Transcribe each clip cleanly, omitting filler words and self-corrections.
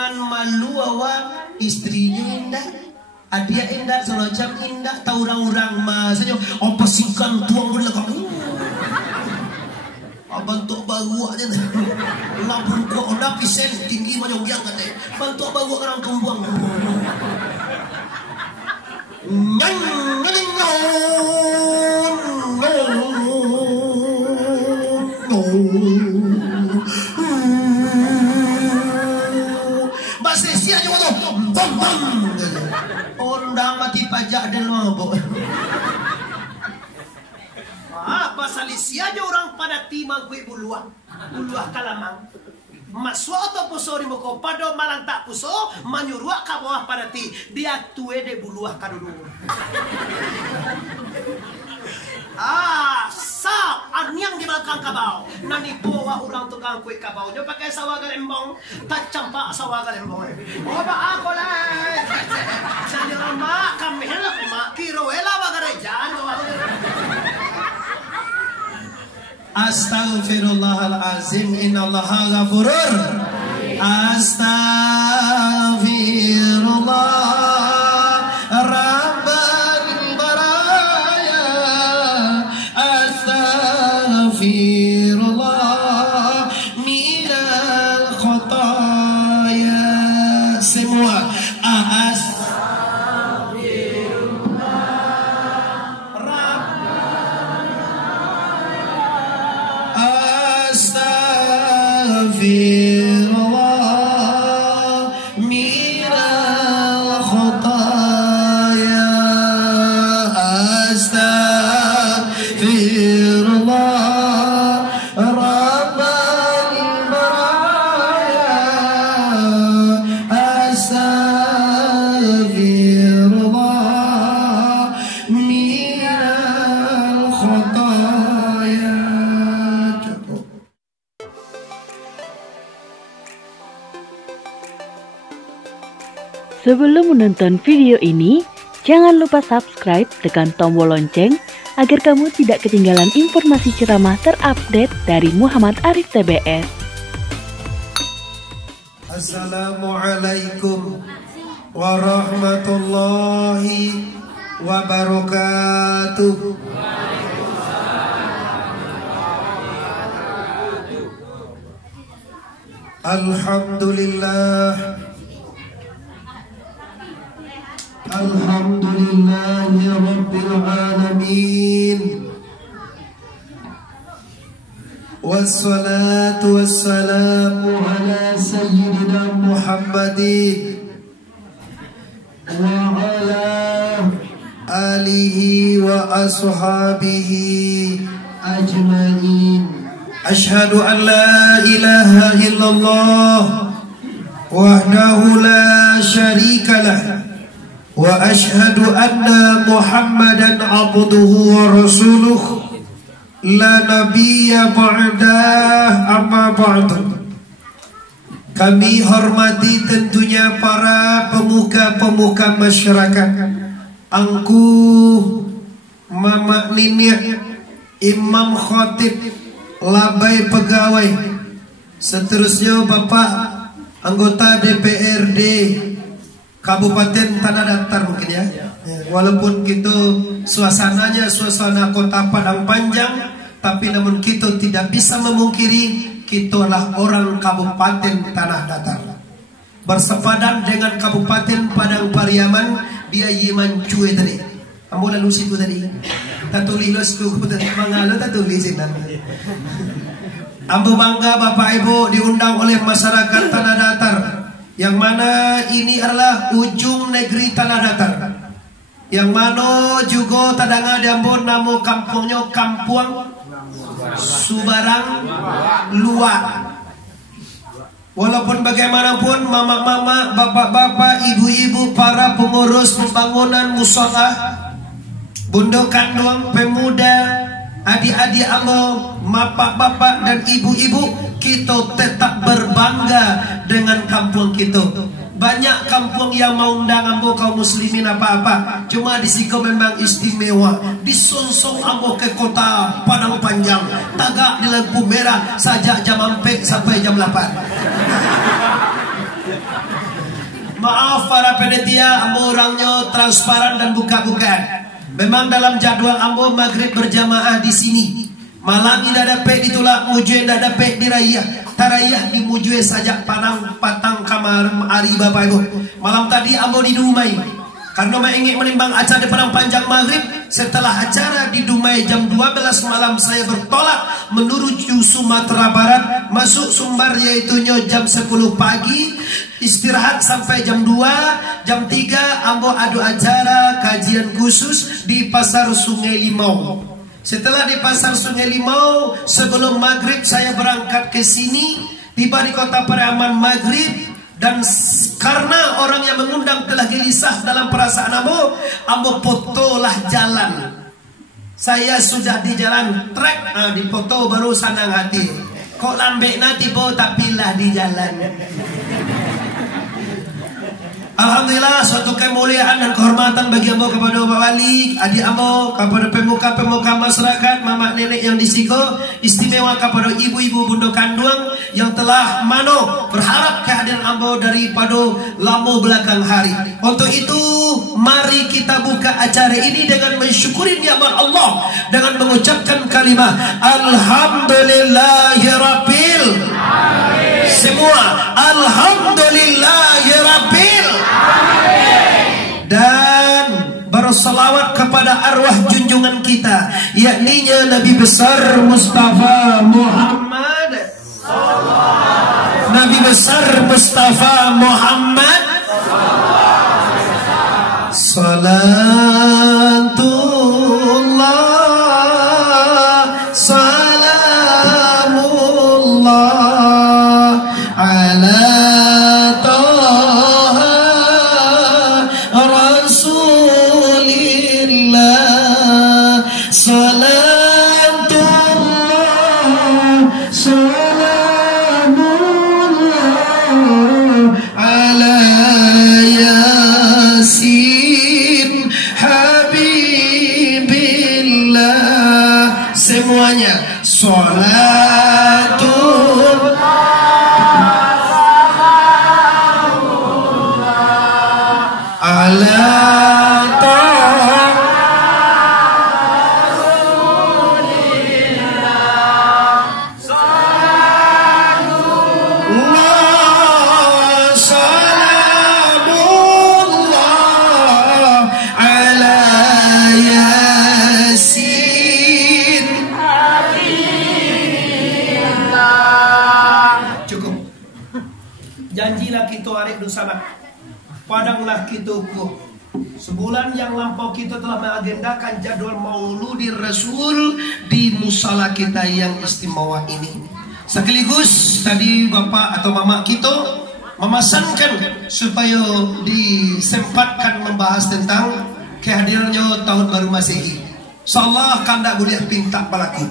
nan malu awa istrinya indah, adia indah, semacam indah, tahu orang-orang masanya apa singkan tuang pun lah kamu. Bantu baru aja nih, lapun kau udah pisen tinggi macam yang kata, bantu baru orang tumbuang. Bahasa Asia juga tu, bom bom. Orang mati pajak dan mabuk. Bahasa Asia aja orang pada timang kue buluah kalamang. Masuk atau puso di muka pada malang tak puso menyuruh ke bawah pada ti dia tue de buluah kadulu. Sap anyang di belakang kabau nani bawa orang tukang kue kabau dia pakai sawah galembong tak campak sawah galembong. Ba ako lah jadi mak kami helak mak kiro ela bagare jangan. Astaghfirullahalazim, innallaha ghafurur. Astaghfirullah rabbal baraya. Astaghfirullah minal khotaya. Semua Sebelum menonton video ini, jangan lupa subscribe, tekan tombol lonceng agar kamu tidak ketinggalan informasi ceramah terupdate dari Muhammad Arif TBS. Assalamualaikum warahmatullahi wabarakatuh. Alhamdulillah. Alhamdulillahi Rabbil Alamin. Wassalatu wassalamu ala Sayyidina Muhammadin wa ala alihi wa ashabihi ajma'in. Ashhadu an la ilaha illallah wahdahu la syarika lah. Wa ashhadu anna Muhammadan abduhu wa rasuluh la nabiyya ba'dah amma ba'du. Kami hormati tentunya para pemuka-pemuka masyarakat, angkuh, mama ninik, imam khatib, labai pegawai, seterusnya bapak anggota DPRD Kabupaten Tanah Datar mungkin ya. Walaupun kita suasananya suasana kota Padang Panjang, tapi namun kita tidak bisa memungkiri kita adalah orang Kabupaten Tanah Datar. Bersepadan dengan Kabupaten Padang Pariaman, dia Yiman Cuy tadi. Ambo lalu situ tadi. Tatulis lu tadi mangalo tatulisin nanti. Ambo bangga Bapak Ibu diundang oleh masyarakat Tanah Datar, yang mana ini adalah ujung negeri Tanah Datar, yang mana juga tadanga diambon nama kampungnya Kampung Subarang Luar. Walaupun bagaimanapun mama-mama, bapak-bapak, ibu-ibu, para pengurus pembangunan musola, bunda kandung, pemuda, adik-adik amo, bapak-bapak dan ibu-ibu, kita tetap berbangga dengan kampung kita. Banyak kampung yang mau undang ambo kaum muslimin apa-apa, cuma di sini memang istimewa. Disonsong ambo ke kota Padang Panjang, tagak di lampu merah sejak jam 4 sampai jam 8. Maaf para panitia, ambo orangnya transparan dan buka-bukaan. Memang dalam jadwal ambo maghrib berjamaah di sini. Malam tidak dapat ditolak, mujue tidak dapat dirayah. Tarayah di mujue saja patang kamar hari bapak ibu. Malam tadi ambo di Dumai. Karena ingin menimbang acara perang panjang maghrib. Setelah acara di Dumai jam 12 malam saya bertolak menuju Sumatera Barat. Masuk Sumbar yaitu jam 10 pagi. Istirahat sampai jam 2. Jam 3 ambo adu acara kajian khusus di Pasar Sungai Limau. Setelah di Pasar Sungai Limau, sebelum maghrib saya berangkat ke sini. Tiba di Kota Pariaman maghrib. Dan karena orang yang mengundang telah gelisah dalam perasaan ambo fotolah jalan. Saya sudah di jalan trek, di foto baru senang hati. Kok lambek nanti po tapi lah di jalan. Alhamdulillah, suatu kemuliaan dan kehormatan bagi ambo kepada Bapak Wali, adik ambo, kepada pemuka-pemuka masyarakat, mama nenek yang disiko, istimewa kepada ibu-ibu bunda kandung yang telah berharap kehadiran ambo daripada lama belakang hari. Untuk itu, mari kita buka acara ini dengan mensyukuri nikmat Allah dengan mengucapkan kalimat Alhamdulillahirabbil alamin. Semua Alhamdulillahirabbil alamin. Dan berselawat kepada arwah junjungan kita, yakni Nabi besar Mustafa Muhammad, Nabi besar Mustafa Muhammad, salatullah salamullah ala padanglah kituku. Sebulan yang lampau kita telah mengagendakan jadwal mauludi Rasul di musala kita yang istimewa ini. Sekaligus tadi bapak atau mama kita memesankan supaya disempatkan membahas tentang kehadirannya tahun baru Masehi. Insyaallah kanda boleh pinta pelaku.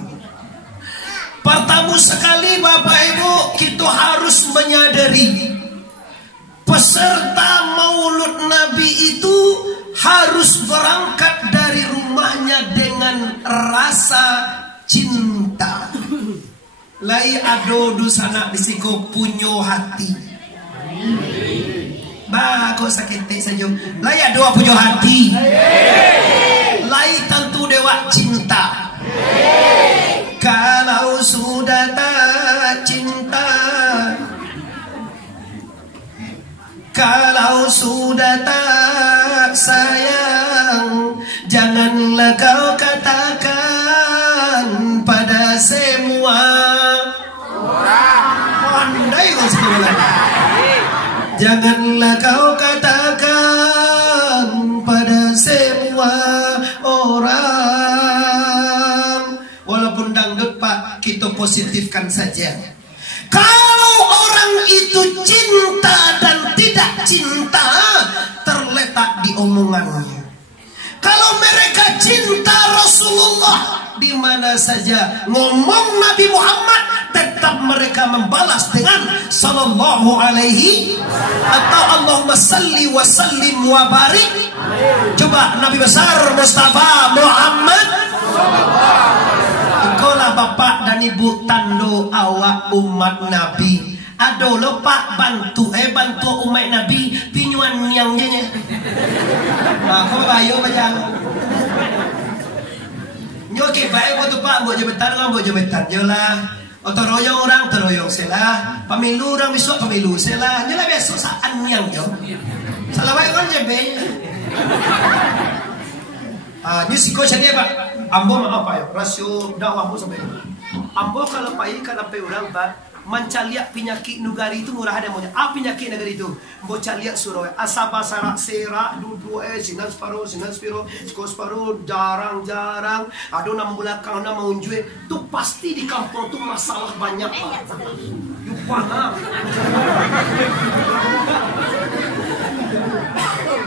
Pertama sekali bapak ibu, kita harus menyadari peserta maulud Nabi itu harus berangkat dari rumahnya dengan rasa cinta. Lai ado dusana disiko punyo hati. Ba kok sakit saja. Lai ado punyo hati. Lai tentu dewa cinta. Kalau sudah tak cinta, kalau sudah tak sayang, janganlah kau katakan pada semua orang. Pandai kau sekolah. Janganlah kau katakan pada semua orang. Walaupun dangdut pak, kita positifkan saja. Kalau orang itu cinta dan tidak cinta terletak di omongannya. Kalau mereka cinta Rasulullah, di mana saja ngomong Nabi Muhammad, tetap mereka membalas dengan sallallahu alaihi atau Allahumma salli wa sallim wa barik. Coba Nabi besar Mustafa Muhammad. Ikolah bapak dan ibu tando awak umat Nabi. Ado lo pak bantu umat Nabi pinyuan Aku bayo macam. Nyoki baik waktu Pak buat jabatan kan buat jabatan jelah. Atau royong orang teroyong selah. Pemilu orang besok pemilu selah. Nyolah besok saan yang jo. Salah baik kan jebel. Ini siko jadi Pak. Ambo apa ya? Rasio dakwah pun sampai. Ambo kalau pai kan sampai orang Pak. Mencaliak penyakit negari itu murah ada maunya. Apa penyakit negari itu? Bocaliak surau. Asaba sarak serak duduk sinan separuh skor separuh jarang. Ada nama belakang nama unjue. Tu pasti di kampung tu masalah banyak Pak. Yupana.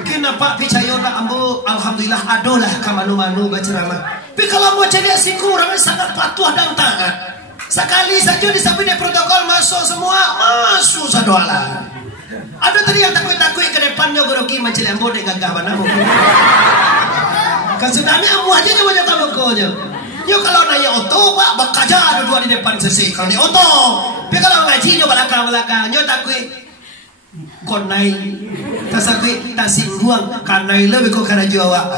Kenapa percaya nak ambo alhamdulillah adolah kamanu-manu berceramah. Tapi kalau mau celiak siku orangnya sangat patuh dan taat. Sekali saja disampaikan protokol masuk semua, masuk sadoala. Ada tadi yang takut-takut ke depannya goroki macam lembo dek gagah mana mungkin. Kesudahannya amu aja nyoba jatuh bokonya. Yo kalau nanya oto Pak bakaja ada dua di depan sesi kalau di oto. Tapi kalau ngaji nyoba belakang, nyo takut konai tasakui tasingguang kanai lebih kok karena Jawa.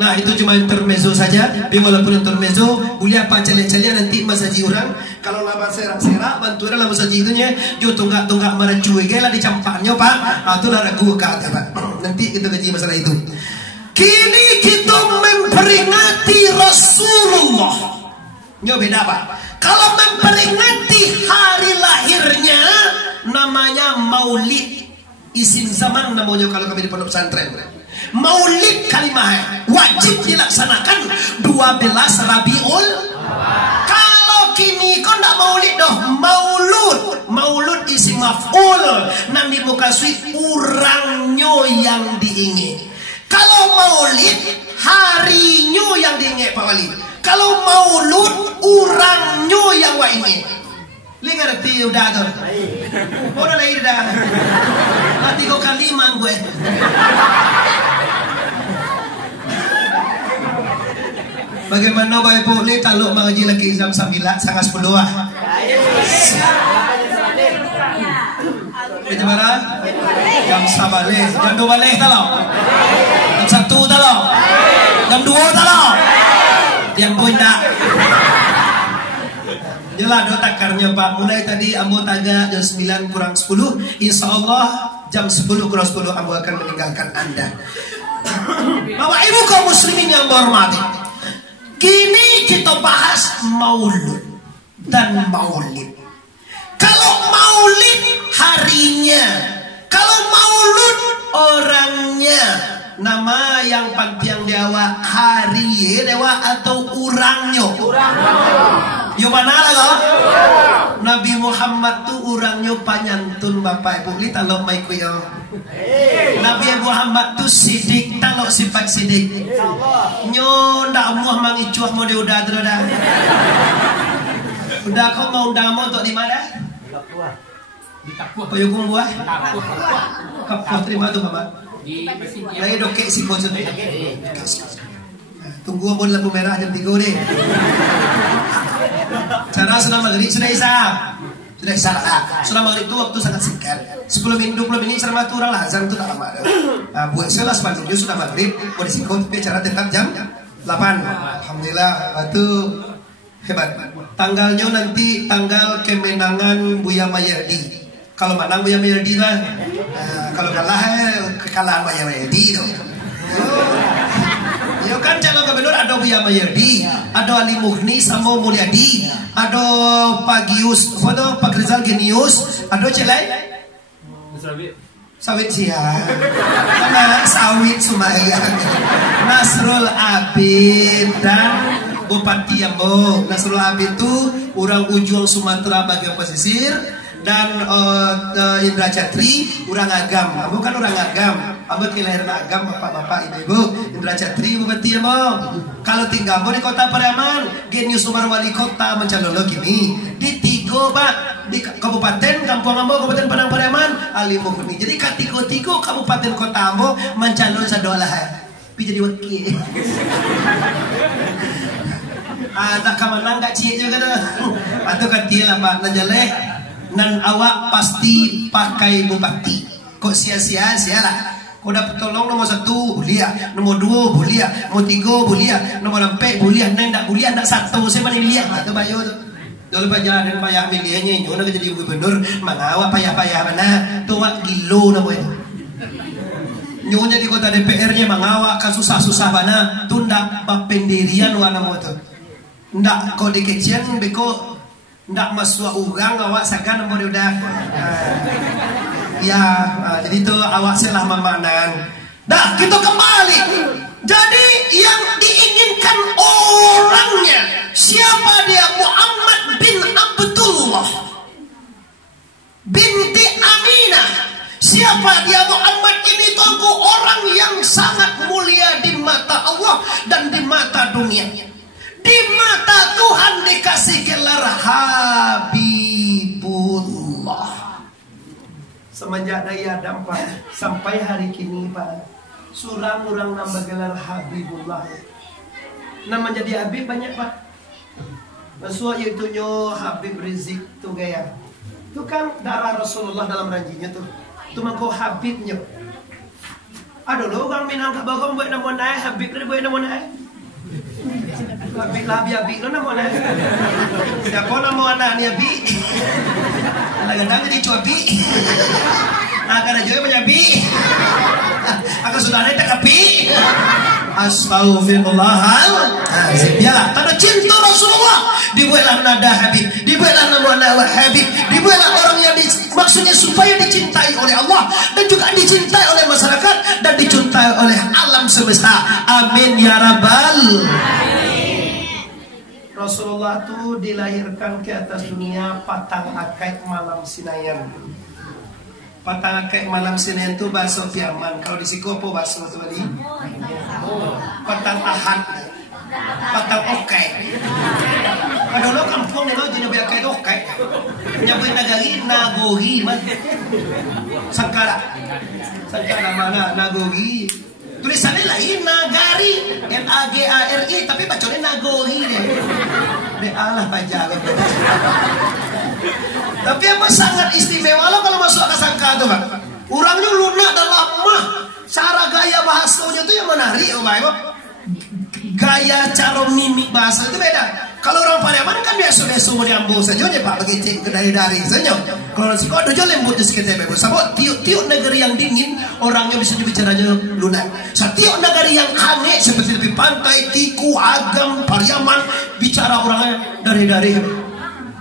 Nah itu cuma intermezzo saja. Tapi walaupun intermezzo boleh apa calian-calian nanti masaji orang. Kalau lama serak-serak bantu orang lama masaji itunya. Jo tunggak-tunggak meracuy gila dicampaknya Pak. Itu lah ragu kata Pak. Nanti kita kaji masalah itu. Kini kita memperingati Rasulullah. Nyo beda Pak. Kalau memperingati hari lahirnya namanya maulid. Isim zaman namanya kalau kami di pondok pesantren. Maulid kalimah wajib dilaksanakan 12 Rabiul. Kalau kini kau nak maulid doh maulud isi maf'ul nan dimukasui urangnya yang diingin. Kalau maulid harinya yang diingin Pak Wali. Kalau maulud urangnya yang wa ingin. Li ngerti udah tuh. Udah lahir dah. Nanti kau kalimang gue. Bagaimana Bapak Ibu ni kalau mengaji lagi jam 9 sangat 10 ah. Jam berapa? Jam 1 balik. Jam 2 balik tak lo? Jam 1 tak lo? Jam 2 tak lo? Jam pun tak. Jelah do takarnya Pak. Mulai tadi ambo taga jam 9 kurang 10. Insya Allah jam 10 kurang 10 ambo akan meninggalkan Anda. Bapak Ibu kaum muslimin yang berhormati. Kini kita bahas maulud dan maulid. Kalau maulid harinya, kalau maulud orangnya, nama yang pantiang dewa hari dewa atau urangnya. Yo mana lah kau? Nabi Muhammad tu urangnya panyantun Bapak Ibu li talok mai kuyo. Nabi Muhammad tu sidik talok sifat sidik. Nyo ndak muah mangicuah mau udah dah. Udah kau mau undang mau untuk di mana? Di Kapuah. Payung buah. Kapuah terima tu Bapak. Di Persija. Lagi dokek si bos tu. Tunggu abon lampu merah jam 3 deh. Cara sudah maghrib sudah isya. Sudah isya lah. Sudah maghrib itu waktu sangat singkat. 10 menit 20 menit sama tu orang lah. Azan tu tak lama. Buat setelah sepandungnya sudah maghrib. Boleh singkot tapi cara tetap jam 8. Alhamdulillah. Itu hebat. Tanggalnya nanti tanggal kemenangan Buya Mayardi. Kalau menang Buya Mayardi lah. Kalau kalah kekalahan Buya Mayardi tu. Yo kan calon gubernur ada Buya Mayardi, ada Ali Mughni sama Mulyadi, ada Pak Gius, ada Pak Rizal Genius, ada celai sawit sia, mana sawit Sumayang, Nasrul Abid dan Bupati Ambo. Nasrul Abid itu orang ujung Sumatera bagian pesisir. Dan Indra Jatri orang agam, bukan orang agam, abang kelahiran agam bapak-bapak ibu-ibu. Indra Jatri bupati Ambo. Kalau tinggal di kota Pariaman, Genius Umar wali kota mencalon gini di tigo Pak di Kabupaten Kampung Ambo, Kabupaten Padang Pariaman, Ali Mughni. Jadi katigo Kabupaten Kota Ambo mencalon sadolah, pi jadi wakil. Tak kamanang tak cik juga dah. Atau katil lah Pak najaleh. Nan awak pasti pakai bupati. Kok sia-sia lah. Kau dapat tolong nomor 1 bulia, nomor 2 bulia, nomor 3 bulia, nomor 4 bulia, ndak bulia ndak 1 saya mana lihat atau bayo tu. Dulu payah dan payah milihnya nyono jadi gubernur mangawak payah-payah mana tua gilo nama itu. Nyonya di kota DPR-nya mangawak kasusah-susah mana tunda pendirian wana mo tu. Ndak kau dikecian beko ndak masuk urang awak sakan mo udah. Jadi tu awak salah mamanan. Dah kita kembali. Jadi yang diinginkan orangnya siapa dia? Muhammad bin Abdullah binti Aminah. Siapa dia Muhammad ini? Tunggu orang yang sangat mulia di mata Allah dan di mata dunia. Di mata Tuhan dikasih gelar Habibullah. Semenjak dari Adam Pak sampai hari kini Pak, surang orang nambah gelar Habibullah. Nama jadi Habib banyak Pak. Maksudnya itu nyo Habib Rizik tuh gaya. Itu kan darah Rasulullah dalam ranjinya tuh. Itu mangko Habibnya. Aduh lo orang Minang kabagong buat nama naik Habib ni buat nama naik. Habib lah Habib lo nama naik. Siapa nama anak ni Habib? Kadang-kadang jadi cuabi. Akan aja banyak bi. Akan sudah naik tak api. Astaghfirullahaladzim. Ya, tanda cinta Rasulullah dibuatlah nada Habib, dibuatlah nama Habib, dibuatlah orang yang maksudnya supaya dicintai oleh Allah dan juga dicintai oleh masyarakat dan dicintai oleh alam semesta. Amin ya rabbal alamin. Rasulullah itu dilahirkan ke atas dunia patang akai malam sinayan. Patang akai malam Senin itu bahasa Piaman. Kalau di Sikopo bahasa itu tadi. Patang Ahad, patang Okai. Padahal lo kampung ni lo jenis biakai Okai. Nyampe nagari Nagori man. Sangkara mana Nagori. Tulisannya lain Nagari, Nagari, tapi bacanya Nagori deh. Deh Allah baca. Tapi apa sangat istimewa lo kalau masuk ke sangka tuh Pak. Orangnya lunak dan lemah. Cara gaya bahasanya tuh yang menarik Pak. Gaya cara mimik bahasa itu beda. Kalau orang Pariaman kan biasa-biasa mau diambil saja Pak begitu dari saja. Kalau si kau dojo lembut di sekitar bebas. Sebab tiuk negeri yang dingin orangnya bisa bicaranya lunak. Setiap negeri yang hangat seperti di pantai, Tiku, Agam, Pariaman bicara orangnya dari.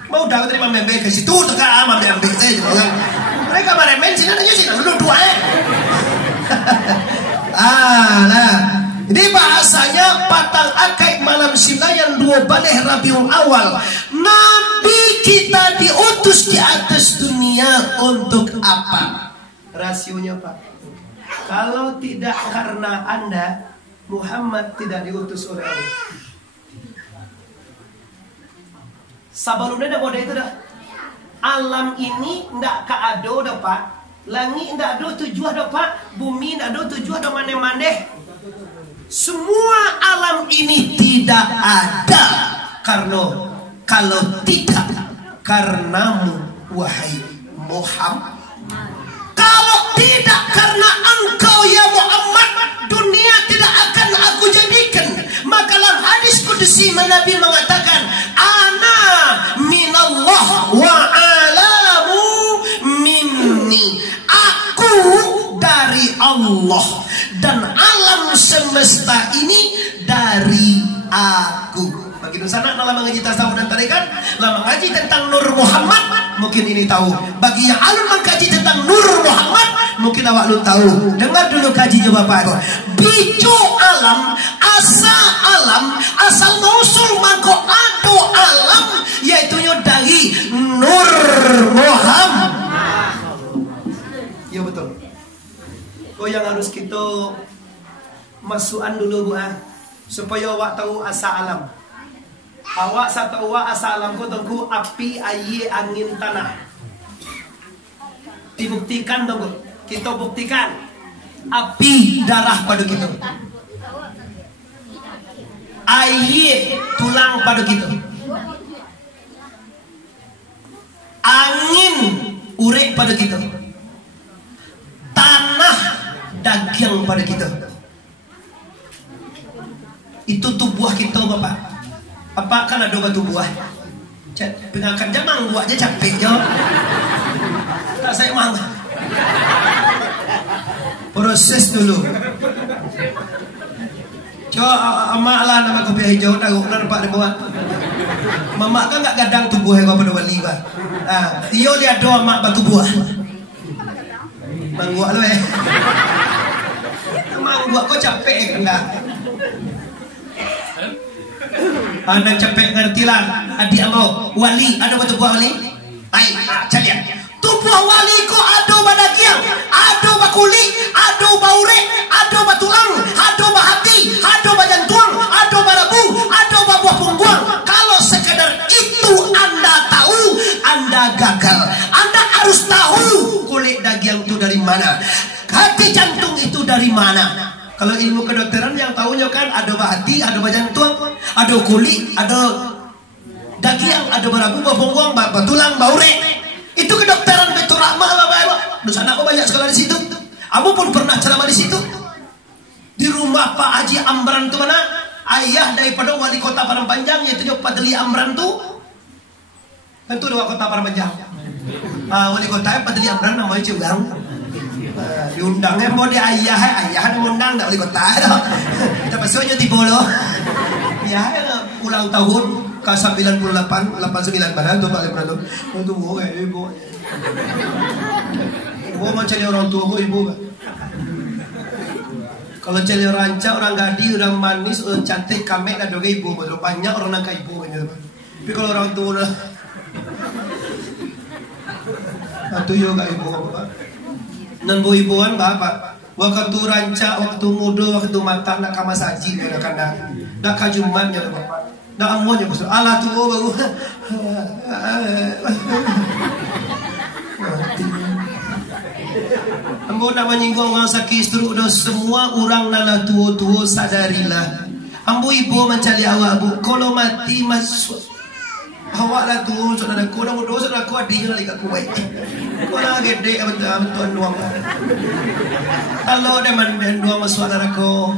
Mau dapat terima member ke situ tengah ama member saja orang. Mereka maremen sini aja sih dulu dua. Nah. Ini bahasanya patang akai malam sinayan 2 baleh Rabiul Awal. Nabi kita diutus di atas dunia untuk apa? Rasionya Pak. Kalau tidak karena Anda, Muhammad tidak diutus oleh Allah. Sebelumnya dah bodoh itu dah. Alam ini ndak kaado dah Pak. Langit ndak ada tujuan dah Pak. Bumi ndak ada tujuan dah mana-mana. Semua alam ini tidak ada karena kalau tidak karenamu wahai Muhammad. Kalau tidak karena engkau ya Muhammad, dunia tidak akan aku jadikan. Maka dalam hadis kudusi Nabi mengatakan, ana minallah wa alamu minni. Aku dari Allah dan alam semesta ini dari aku. Bagi sana dalam mengaji tasawuf dan tarekat, dalam mengaji tentang Nur Muhammad, mungkin ini tahu. Bagi yang alun mengkaji tentang Nur Muhammad, mungkin awak lu tahu. Dengar dulu kajinya Bapak. Bicu alam, asal mausul mangko ado alam, yaitu dari Nur Muhammad. Ya betul. Oh yang harus kita masukan dulu Bu supaya awak tahu asa alam. Awak satu awak asa alam ku tunggu api, air, angin, tanah. Dibuktikan tunggu. Kita buktikan api darah pada kita. Air tulang pada kita. Angin urek pada kita. Tanah dagang pada kita. Itu tubuh kita Bapak. Bapak kan ada batu buah. Pengangkat jamang buah aja capek jo. Tak saya mang. Proses dulu. Coba amak lah nama kopi hijau tahu nampak dia buat. Mamak kan nggak gadang tubuh yang pada wali bah. Iyo lihat doa mak batu buah. Mangguak lu Mangguak kok capek enggak? Anda capek ngerti lah. Adik ambo wali ada batu buah wali. Baik, calian. Tubuh wali kok ada badagiang, ada bakuli, ada baure, ada batulang, ada bahati, ada bajantuang, ada barabu, ada babuah pungguang. Kalau sekadar itu Anda tahu, Anda gagal. Anda harus tahu kulit daging itu dari mana, hati jantung itu dari mana. Kalau ilmu kedokteran yang tahunya kan ada bahati, ada bajantuang, ada kulit, ada daging, ada barabu, babuah pungguang, batulang, baure. Itu kedokteran betul rahmah Bapak. Dosa aku banyak sekolah di situ. Aku pun pernah ceramah di situ. Di rumah Pak Haji Amran itu mana? Ayah daripada wali kota Parangpanjang, yaitu Pak Deli Amran itu. Tentu dua kota Parangpanjang. Wali kota Pak Deli Amran namanya Ciugang. Diundangnya mau di ayah ada undang wali kota. Kita pasunya di Bolo. Ya ulang tahun K98 89 padahal tuh Pak Lebrano. Itu ibu. Ibu mau cari orang tua ibu. Kalau cari orang ranca, orang gadi, orang manis, orang cantik, kamek ada ibu. Banyak orang nangka ibu banyak. Tapi kalau orang tua atau yoga ibu. Dan bu ibuan bapak. Waktu ranca, waktu muda, waktu matang nak kamasaji dia nak kajuman ya bapak. Nak amuan ya bos. Allah tu baru. Ambo nak menyinggung orang sakit stroke dah semua orang nala tua-tua sadarilah. Ambo ibu mencari awak bu. Kalau mati masuk awak lah tu saudara aku dah muda saudara aku adiknya lagi aku baik. Kau nak gede betul doang. Kalau dia mandan doang masuk saudara aku.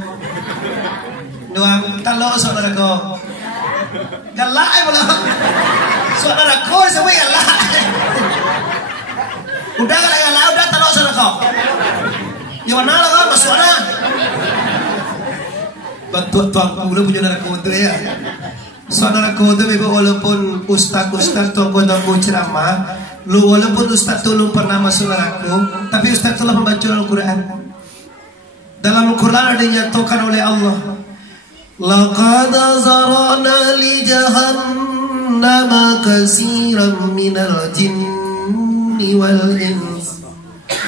Doang kalau saudara aku. Galak pula. Saudara aku sampai galak. Udah galak udah taruh saudara kau. Yang mana lah kau masuk mana? Bantu tuang udah punya saudara kau tu ya. Saudara kau tu walaupun ustaz toko ceramah, lu walaupun ustaz tu lu pernah masuk neraka, tapi ustaz telah membaca Al-Quran. Dalam Al-Quran ada yang dinyatakan oleh Allah. Laqad zara'na li jahannama katsiran minal jinni wal ins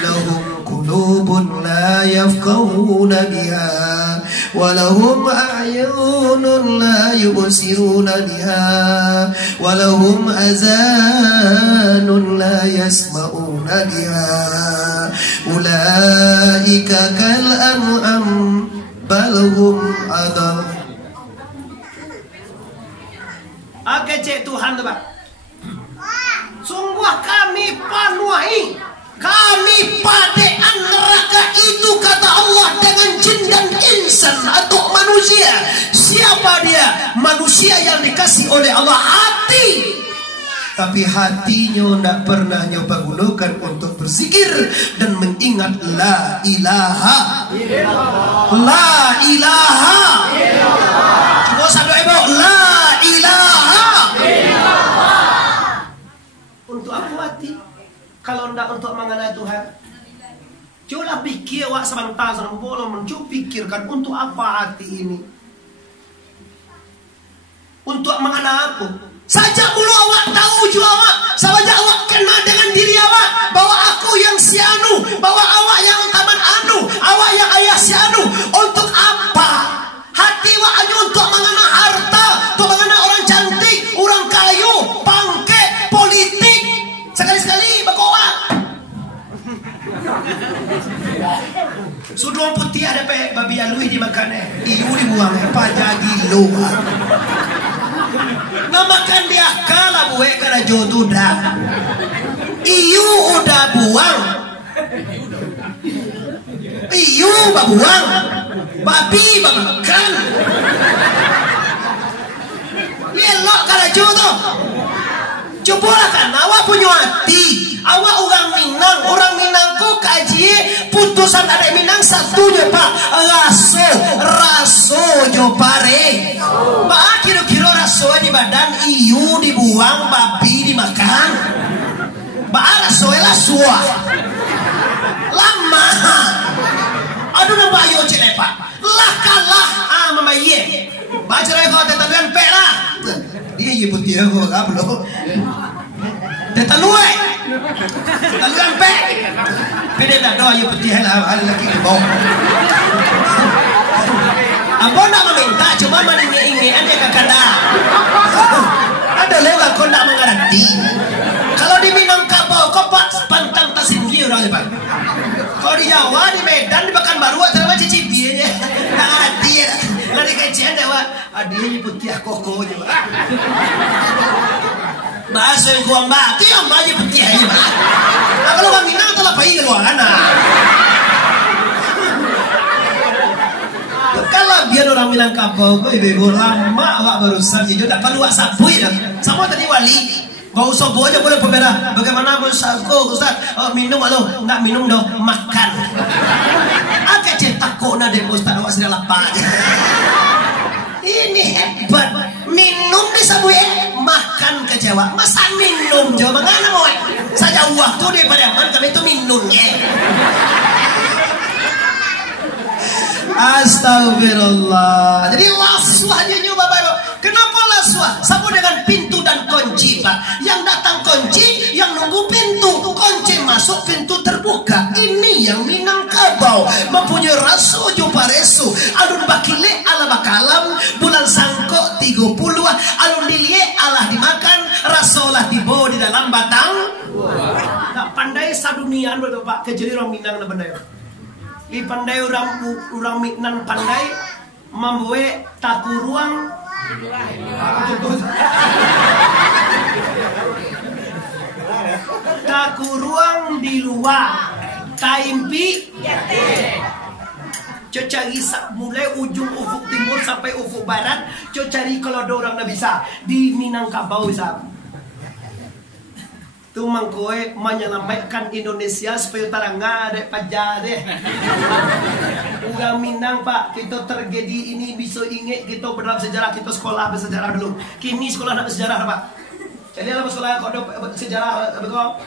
lahum qulubun la yafqahuna biha wa lahum a'yunun la yubsiruna biha wa lahum azanun la yasma'una biha ulaika kal an'am bal hum adall. Cek Tuhan Pak. Sungguh kami panuai, kami padean neraka itu kata Allah dengan jin dan insan atau manusia. Siapa dia? Manusia yang dikasih oleh Allah hati. Tapi hatinya tidak pernah nyoba gunakan untuk berzikir dan mengingat la ilaha la ilaha. Coba sampai ibu la ilaha. Untuk aku hati. Kalau tidak untuk mengenal Tuhan, coba pikir awak sebentar sebelum mencoba pikirkan untuk apa hati ini. Untuk mengenal aku. Sajak mulu awak tahu juga awak. Sajak awak kenal dengan diri awak bahwa aku yang si anu, bahwa awak yang taman anu, awak yang ayah si anu. Untuk apa? Hati awak hanya untuk mengenal harta, untuk mengenal orang cantik, orang kayu, pangkat, politik. Sekali-sekali berkoak. Sudah putih ada babi alui dimakan iu dibuang pajagi loa. Namakan dia kalah buat karena jodoh dah. Iu udah buang. Iu bak buang, babi bak makan. Elok kalau tuh. Cobalah kan awak punya hati. Awak orang Minang kok kaji putusan ada Minang satunya Pak. Raso jo pare. Pak kira-kira raso di badan iu dibuang, babi dimakan. Pak raso lah suah. Lama. Aduh nama ayo cek Pak. Lah kalah mama ye. Baca kau tetapian pek lah. Dia ye putih aku kablo. Tetalue. Tetalue pek. Pede dah doa ye putih lah ada lagi di bawah. Apa nak meminta cuma meninggi-inggi anda kakanda. Ada lewat kau nak mengerti. Kalau di Minangkabau kau pak pantang tasinggi orang Pak. Kalau di Jawa di Medan di Pekanbaru terima cicipi aja. Tak ngerti. Lari kecian dah wah. Dia putih koko je Pak. Bahasa yang kuang mbak, tu yang mbak je putih aja Pak. Nah kalau orang Minang tu lah pergi ke luar sana. Kalau biar orang Minangkabau, ibu lama awak barusan je, tak perlu awak sapui dah. Sama tadi wali. Bau sobo aja boleh pembela. Bagaimana Ustazku, Ustaz? Oh, minum alo, enggak minum dong, makan. Agak cetak kok nak deh Ustaz awak sudah lapar. Ini hebat. Minum di sabui, makan kecewa. Masa minum jauh bagaimana mau? Saja waktu daripada aman kami itu minumnya. Astagfirullah. Jadi lasuah aja nyoba Bapak. Kenapa lasuah? Sama dengan pintu dan kunci Pak. Yang datang kunci, yang nunggu pintu. Kunci masuk, pintu terbuka. Ini yang Minangkabau mempunyai rasu jumpa resu. Alun bakile ala bakalam, bulan sangkok 30. Alun dilie alah dimakan, rasolah tibo di dalam batang. Tak pandai sadunia Pak. Kejeli orang Minang na pandai. Di pandai orang Minang pandai membuat takuruang di luar taimpi cari mulai ujung ufuk timur sampai ufuk barat cari kalau ada orang nak bisa di Minangkabau bisa tu mangkoe menyelamatkan Indonesia supaya tarangga ada pajak deh. Orang Minang Pak, kita terjadi ini bisa ingat kita dalam sejarah kita sekolah bersejarah dulu. Kini sekolah nak bersejarah Pak. Jadi dalam sekolah kau ada sejarah apa?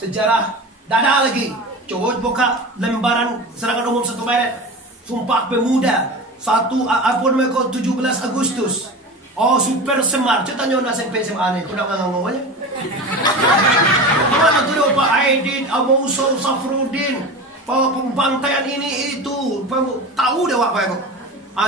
Sejarah dada lagi. Coba buka lembaran serangan umum 1 Maret. Sumpah Pemuda 17 Agustus. Oh super semar, kita tanya nak sampai SMA ni, kau nak ngomongnya? Mana tu dia Pak Aidin, Abu Usul, Safruddin, pembantaian ini itu, tahu dah Pak Ibu.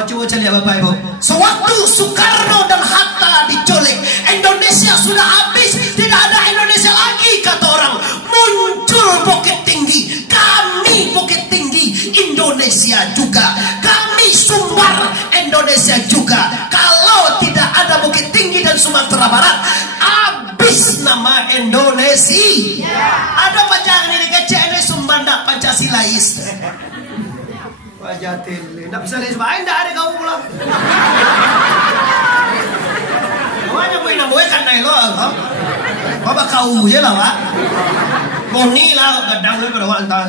Coba cari Bapak Ibu. Sewaktu Soekarno dan Hatta diculik, Indonesia sudah habis, tidak ada Indonesia lagi kata orang. Muncul Bukit Tinggi, kami Bukit Tinggi Indonesia juga, kami Sumbar Indonesia juga. Kalau tidak ada Bukit Tinggi dan Sumatera Barat, habis nama Indonesia. Ada pajangan ini kecil ini Sumbanda Pancasilais. Wajah tele, nak bisa disemain dah ada kau pulang. Mana boleh nak buat kan naik lo, apa kau je lah Pak. Boni lah kadang le pada awak entah.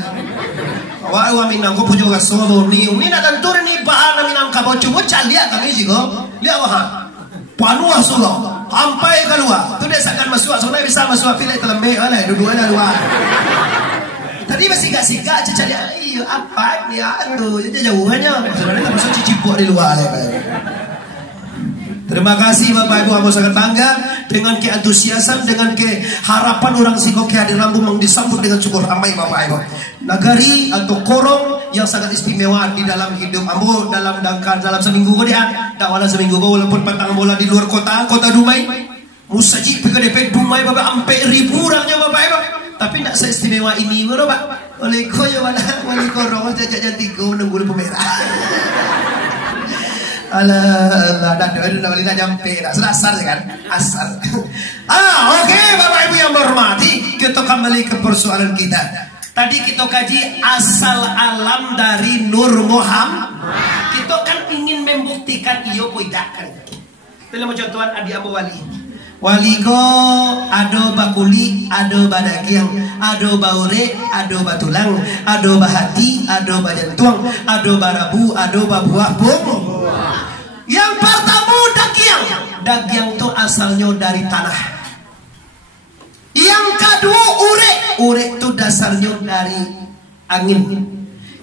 Awak awak Minang kau punya kasut boni. Ini nak tentu ni bahan Minangkabau cuma calia kami sih kau. Lihat wah, panua solo, sampai keluar. Tu dia seakan masuk, soalnya bisa masuk filek terlembek, lah dua-dua luar. Tadi masih gak cari ayo apa ni aduh jadi jauhannya sebenarnya tak masuk cicipuk di luar lah. Terima kasih Bapak Ibu Abu Sangat Tangga dengan keantusiasan dengan keharapan orang Siko Hadir Rambu disambut dengan cukup ramai Bapak Ibu. Nagari atau korong yang sangat istimewa di dalam hidup Ambo dalam seminggu kemudian tak wala seminggu walaupun patang bola di luar kota Dumai musajib PKDP Dumai Bapak sampai 1000 orangnya Bapak Ibu. Tapi nak seistimewa ini bro Pak. Oleh kau ya wala wali korong jajak jantiku nunggu pemerah. Alah, dah balik dah jampe dah. Asar kan? Asar. Okey Bapak Ibu yang berhormati, kita kembali ke persoalan kita. Tadi kita kaji asal alam dari Nur Muhammad. Kita kan ingin membuktikan iyo poidakan. Dalam contohan adi Abu Wali. Wali go ado bakuli, ado badagiang, ado baure, ado batulang, ado bahati, ado bajantuang, ado barabu, ado babuah bom. Yang pertama dagiang. Dagiang itu asalnya dari tanah. Yang kedua urek. Urek itu dasarnya dari angin.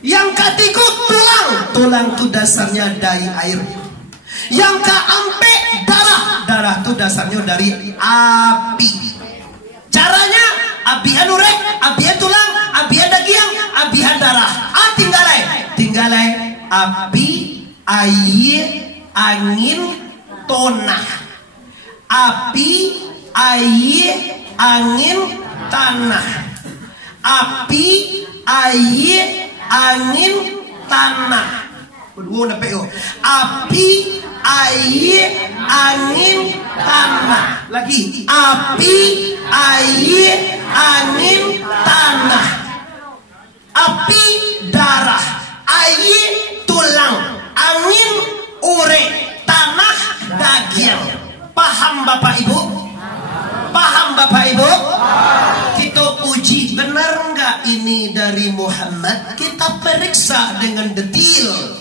Yang ketiga tulang. Tulang itu dasarnya dari air. Yang keempat darah. Darah itu dasarnya dari api. Caranya abihan urek, abihan tulang, abihan dagiang, abihan darah. Tinggalai api, air, angin, tanah. Api, air, angin, tanah. Api, air, angin, tanah. Api, air, angin, tanah. Lagi. Api, air, angin, tanah. Api, darah. Air, tulang. Angin, urek. Tanah, daging. Paham Bapak Ibu? Paham Bapak Ibu? Kita uji benar nggak ini dari Muhammad. Kita periksa dengan detail.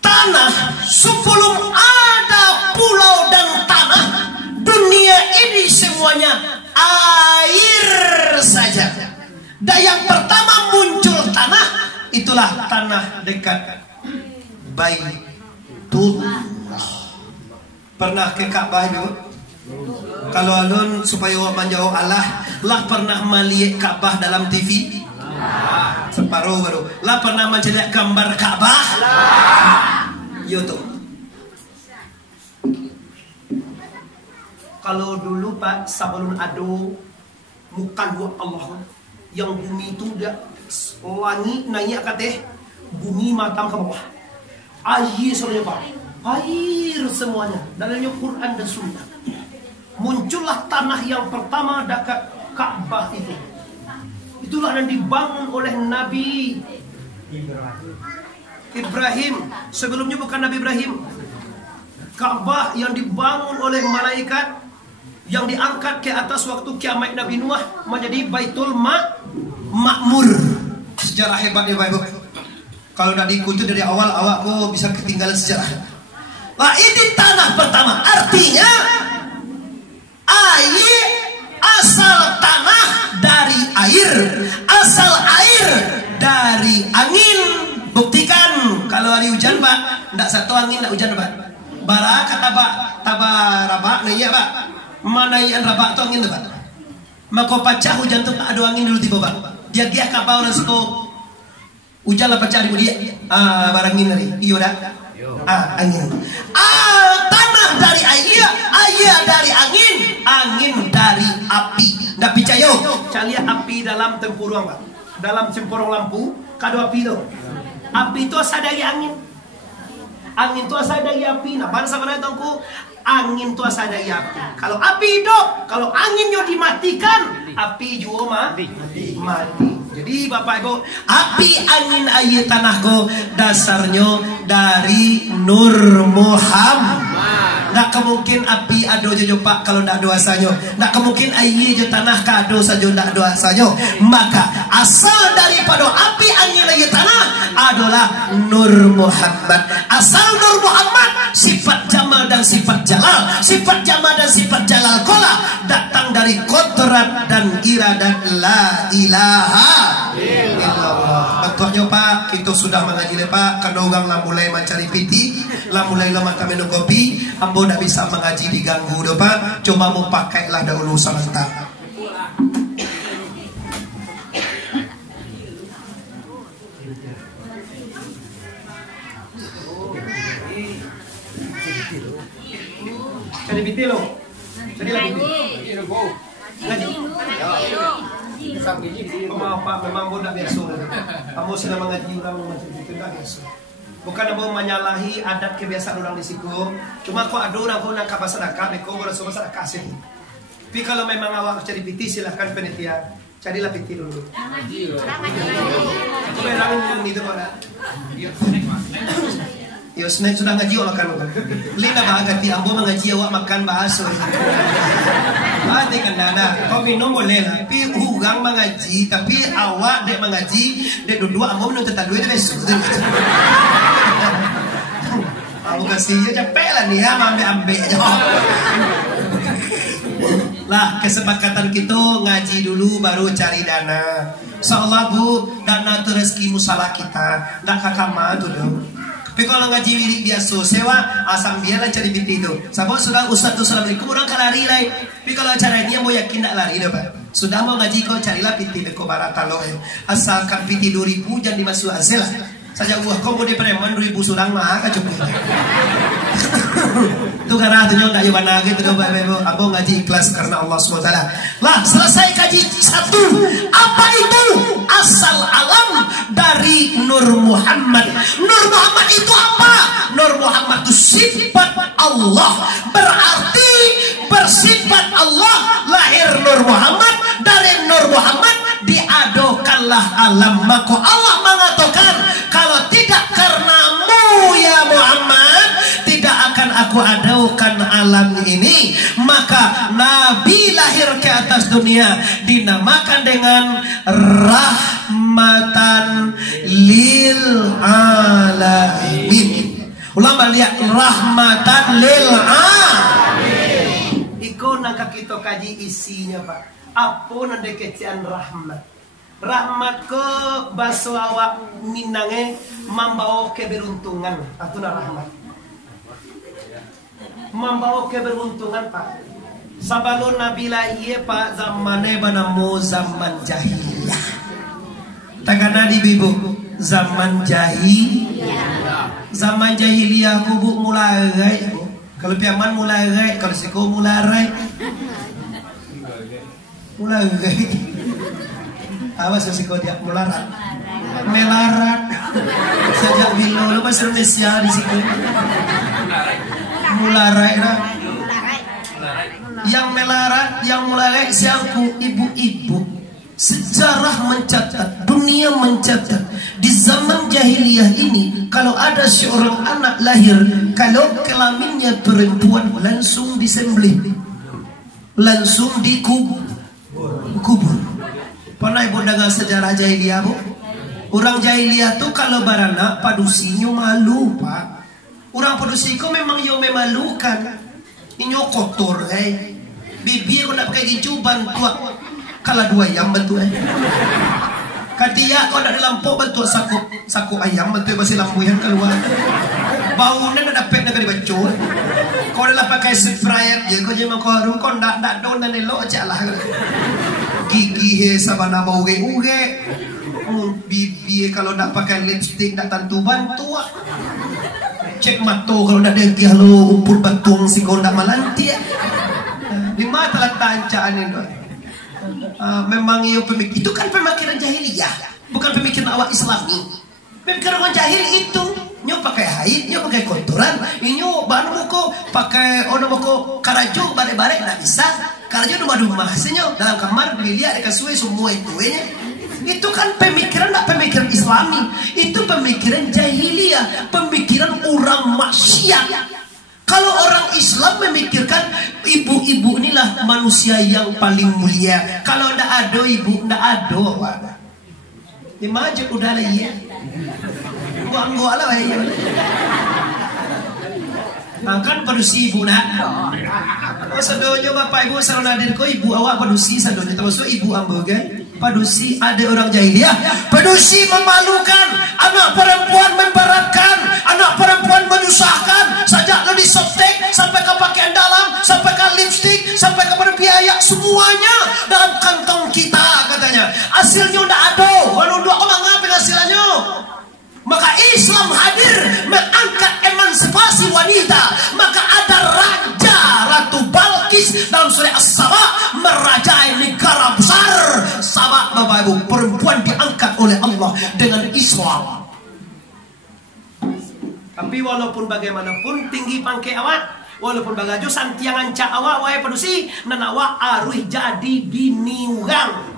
Tanah sebelum ada pulau dan tanah, dunia ini semuanya air saja. Dan yang pertama muncul tanah, itulah tanah dekat Baitullah. Pernah ke Ka'bah Ibu? Kalau alun supaya menjauh Allah, lah pernah melihat Ka'bah dalam TV? Separuh baru. Lah pernah mencari gambar Ka'bah? YouTube. Kalau dulu Pak sebelum ada muka dua Allah, yang bumi itu udah langit naik kateh, bumi matang ke bawah. Air semuanya Pak. Air semuanya. Dalamnya Quran dan Sunnah. Muncullah tanah yang pertama dekat Ka'bah itu. Itulah yang dibangun oleh Nabi Ibrahim. Sebelumnya bukan Nabi Ibrahim. Ka'bah yang dibangun oleh malaikat, yang diangkat ke atas waktu kiamat Nabi Nuh menjadi Baitul Makmur. Sejarah hebat ya Bapak Ibu. Kalau tidak diikuti dari awal, awakku bisa ketinggalan sejarah. Nah ini tanah pertama. Artinya air, asal tanah dari air, asal air dari angin. Buktikan kalau hari hujan Pak, tidak satu angin tidak hujan Pak. Bara kata Pak, tabarabak nih ya Pak. Mana yang rabak tu angin tu Pak. Maka pacah hujan tu ada angin dulu tiba Pak. Dia giah kapal orang situ. Hujan lah pacah di dia. Barang angin hari. Iyo dah. Angin. Tanah dari air, air dari angin, angin dari api. Ndak percaya? Cari api dalam tempurung Pak. Dalam tempurung lampu, kado api tu. Api itu asal dari angin. Angin itu asal dari api. Nah, bangsa mana tongku? Angin itu asal dari api. Kalau api hidup, kalau anginnya dimatikan, api juga mati. Jadi Bapak Ibu, api, angin, air, tanahku dasarnya dari Nur Muhammad. Nggak kemungkin api ado jojo Pak kalau nggak doasanya. Nggak kemungkin air jo tanah kado saja nggak doasanya. Maka asal daripada api, angin, air, tanah adalah Nur Muhammad. Asal Nur Muhammad sifat jamal dan sifat jalal, sifat jamal dan sifat jalal kola datang dari kodrat dan iradat la ilaha illallah. Betulnya Pak, kita sudah mengaji Pak. Karena orang lah mulai mencari piti, lah mulai lah makan minum kopi. Ambo tidak bisa mengaji diganggu doh Pak. Cuma mau pakailah dahulu sebentar. Jadi piti lo. Jadi lagi piti. Ngaji. Maaf Pak, memang Ambo tidak biasa. Ambo sedang mengaji orang macam itu tidak biasa. Bukan Ambo menyalahi adat kebiasaan orang di siku. Cuma kok ada orang kau nak kapal sedekah, kau boleh semua sedekah sih. Tapi kalau memang awak cari piti silahkan penitia. Carilah piti dulu. Berangin itu pada. Yo snack sudah ngaji awak makan. Lina bahagia ti ambo mengaji awak makan bahasa. Mati kan nana. Kau minum boleh lah. Tapi ugang mengaji. Tapi awak dek mengaji. Dek dua ambo minum tetap duit besok. Aku kasih capek lah nih ya, ambil aja. Lah kesepakatan kita ngaji dulu baru cari dana. Insyaallah bu, dana itu rezeki musalah kita. Nggak kakak tuh dong. Tapi kalau ngaji biasa sewa asam dia lah cari biti itu. Sabot sudah ustaz tuh assalamualaikum orang kan lari lah. Tapi kalau cara ini mau yakin tak lari dah pak. Sudah mau ngaji kau carilah piti beko barakallah. Asalkan piti 2000 jangan dimasuk hasil lah. Saja buah kau mau di preman 2000 surang mah kan cukup. Itu karena hatinya nggak jawaban lagi itu bapak-bapak. Abang ngaji ikhlas karena Allah SWT. Lah selesai kaji 1. Apa itu asal alam dari Nur Muhammad? Nur Muhammad itu apa? Nur Muhammad itu sifat Allah. Berarti bersifat Allah. Lahir Nur Muhammad, dari Nur Muhammad diadokanlah alam. Maka Allah mengatakan, kalau tidak karenamu ya Muhammad, tidak akan aku adaukan alam ini. Maka Nabi lahir ke atas dunia dinamakan dengan rahmatan lil alamin. Ulama lihat rahmatan lil alamin. Iko nangka kita kaji isinya pak. Apa nande kecian rahmat? Rahmat ke baso awak minange membawa keberuntungan atau rahmat. Membawa keberuntungan pak. Sabalun Nabi lahir pak zamane banamu zaman jahiliyah. Takana di bibu zaman jahiliyah. Zaman jahiliyah kubu mulai. Kalau piaman mulai, kalau siko mulai. Mulai. Awas siko dia melarat. Melarat. Sejak bilo lu bahasa Indonesia di situ. Mularai nah. Yang melarat, yang mulai siangku ibu-ibu. Sejarah mencatat, dunia mencatat, di zaman jahiliyah ini kalau ada seorang anak lahir, kalau kelaminnya perempuan langsung disembelih, langsung dikubur. Pernah ibu dengar sejarah jahiliyah bu? Orang jahiliyah tuh kalau beranak padusinya malu pak. Orang padusi itu memang yang memalukan. Ini kotor bibi aku nak pakai gijuban tua. Kalau dua ayam betul Katia kau nak lampau betul saku ayam betul masih lampu yang keluar. Baunya nak dapat nak dibaca. Kau dah pakai spray je kau je mengkorum kau nak don dan elok aja lah. Gigi sabana bau uge. Bibi kalau nak pakai lipstick nak tentu bantu. Cek mato kalau nak dengki halo umpur batung si kau nak malanti. Di mata letak ancaan itu. Memang itu kan pemikiran jahiliyah, bukan pemikiran awak Islami. Pemikiran orang jahil itu nyo pakai haid, nyo pakai kotoran, nyo banu ko pakai ono ko karajo bare-bare tidak bisa. Karajo rumah-rumah hasilnya dalam kamar biliar dekat suwe semua itu Itu kan pemikiran tak pemikiran Islami. Itu pemikiran jahiliyah, pemikiran orang maksiat. Kalau orang Islam memikirkan ibu-ibu inilah manusia yang paling mulia. Kalau tidak ada ibu, tidak ada. Di majak udah lah ya. Gua lah ya. Angkan padusi ibu nak. Oh sadonya bapak ibu selalu nadir ko ibu awak padusi sadonya termasuk ibu ambo kan. Padusi ada orang jahiliyah. Padusi memalukan, anak perempuan memberatkan, anak perempuan menyusahkan. Sajak lo disoptek sampai ke pakaian dalam, sampai ke lipstick, sampai ke biaya semuanya dalam kantong kita katanya. Hasilnya udah ada. Walau dua orang ngapain hasilnya? Maka Islam hadir mengangkat emansipasi wanita. Maka ada raja Ratu Balkis dalam surah As-Saba merajai negara besar. Sabak bapak ibu, perempuan diangkat oleh Allah dengan Islam. Tapi walaupun bagaimanapun tinggi pangke awak, walaupun bagajo santiangan cak awak, wahai padusi, nan awak aruh jadi bini urang.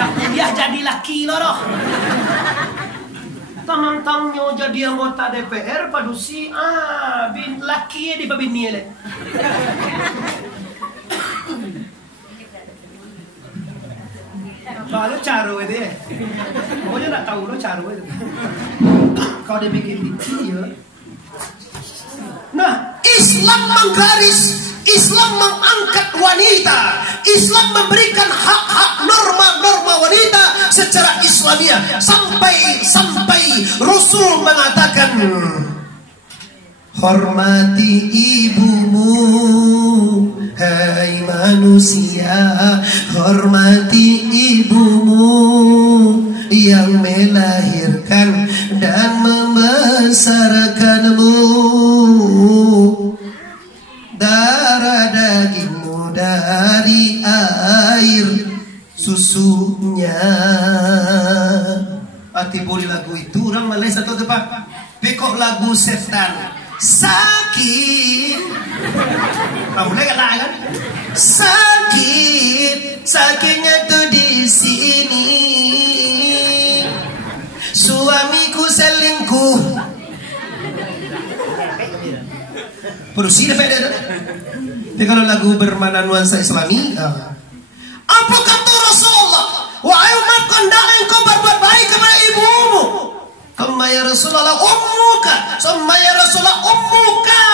Nak kuliah jadi laki loroh. Tantangnya jadi anggota DPR padusi bin laki di babini le. Kalau caro itu ya. Pokoknya nak tahu lo caro itu. Kau dia bikin itu ya. Nah, Islam menggaris, Islam mengangkat wanita, Islam memberikan hak-hak norma-norma wanita secara Islamiah sampai Rasul mengatakan, hormati ibumu, hai manusia, hormati ibumu yang melahirkan dan membesarkanmu. Darah dagingmu dari air susunya. Arti boleh lagu itu orang Malaysia tahu apa? Pekok lagu setan sakit. Kamu boleh kan? Sakitnya tuh di sini. Suamiku selingkuh. Produksi dapat ada. Tapi kalau lagu bermana nuansa Islami, apa kata Rasulullah? Wahai umatku, hendaklah engkau berbuat baik kepada ibumu. Thumma ya Rasulullah ummuka. Thumma ya Rasulullah ummuka.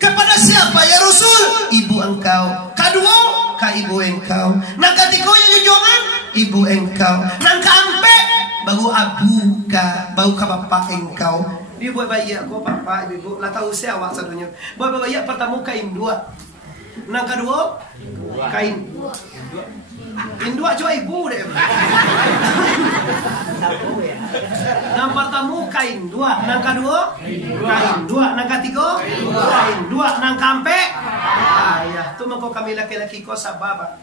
Kepada siapa ya Rasul? Ibu engkau. Kedua, ka ibu engkau. Nang ketiga yang jujuran, ibu engkau. Nang keempat, baru abuka, baru ka bapak engkau. Dia buat bayi aku, papa, ibu, lah tahu saya awak satunya. Buat bayi pertama kain dua. Nang kedua, kain. Kain dua cuma ibu deh. Nang pertama kain dua, nang kedua kain dua, nang ketiga kain dua, nang kampe. Ya, tu mengko kami laki-laki ko sababa.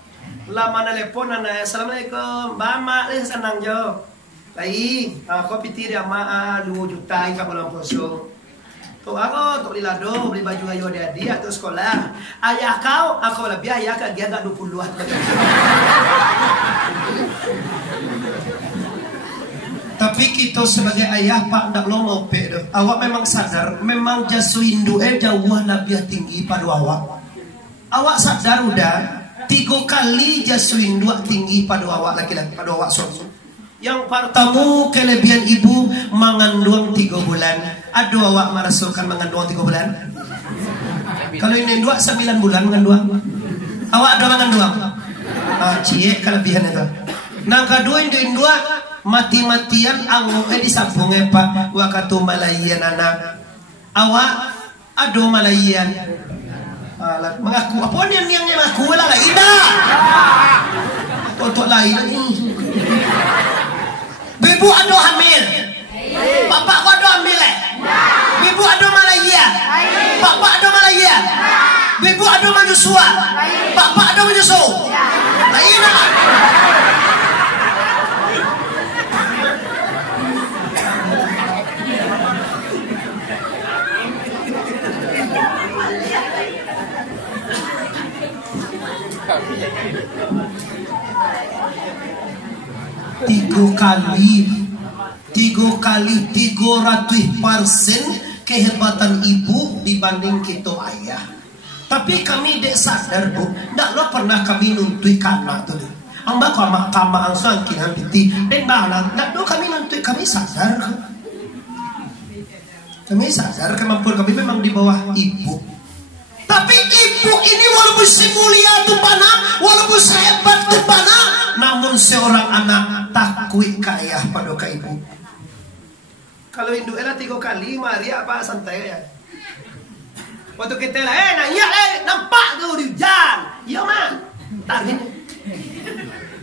Lama telepon ana assalamualaikum, mama senang jo. Lai, aku pitir ya maa 2 juta ika bulan puasa. Tuh aku beli lado, beli baju ayo adik atau sekolah. Ayah kau, aku lebih ayah ke dia enggak 20-an. Tapi kita sebagai ayah pak ndak lo mau pe. Awak memang sadar, memang jasu Hindu jauh lebih tinggi pada awak. Awak sadar udah 3 kali jasu Hindu tinggi pada awak laki-laki, pada awak suami. Yang pertama kelebihan ibu mengandung 3 bulan. Ada awak merasakan mengandung 3 bulan? Kalau ini 9 bulan mengandung. Awak ada mengandung? Cie kelebihan itu. Nah kedua ini 2 mati-matian anggung disambungnya pak waktu malayan anak. Awak ada malayan. Mengaku apa yang mengaku lah indah. Untuk lain ini. Ibu ada hamil. Bapak kau ada hamil Ibu ada malaya. Bapak ada malaya. Ibu ada menyusua. Bapak ada menyusu. Lain apa? Tiga kali 300% kehebatan ibu dibanding kita ayah. Tapi kami dek sadar bu, ndak lo pernah kami nuntui kanak tu. Amba kama angsan kinan piti, dan balang ndak lo kami nuntui, kami sadar. Kami sadar kemampuan kami memang di bawah ibu. Tapi ibu ini walaupun semulia tumpana, walaupun sehebat tumpana, namun seorang anak takut kaya pada ke ibu. Kalau Hindu elah 3 kali, Maria apa santai ya. Waktu kita lah, nanya nampak ke hujan? Ya man, tarik.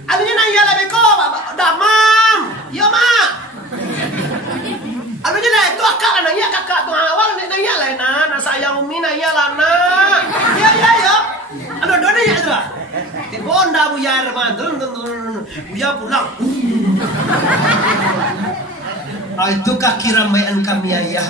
Aduhnya nanya lah beko, damam. Ya man. Aduhnya lah itu akak lah nanya kakak tu awal nanya lah na sayang umi nanya lah na. Ya. Aduh nanya tu lah. Tibonda buyar man, buya pulang. Itu kaki ramaian kami ayah.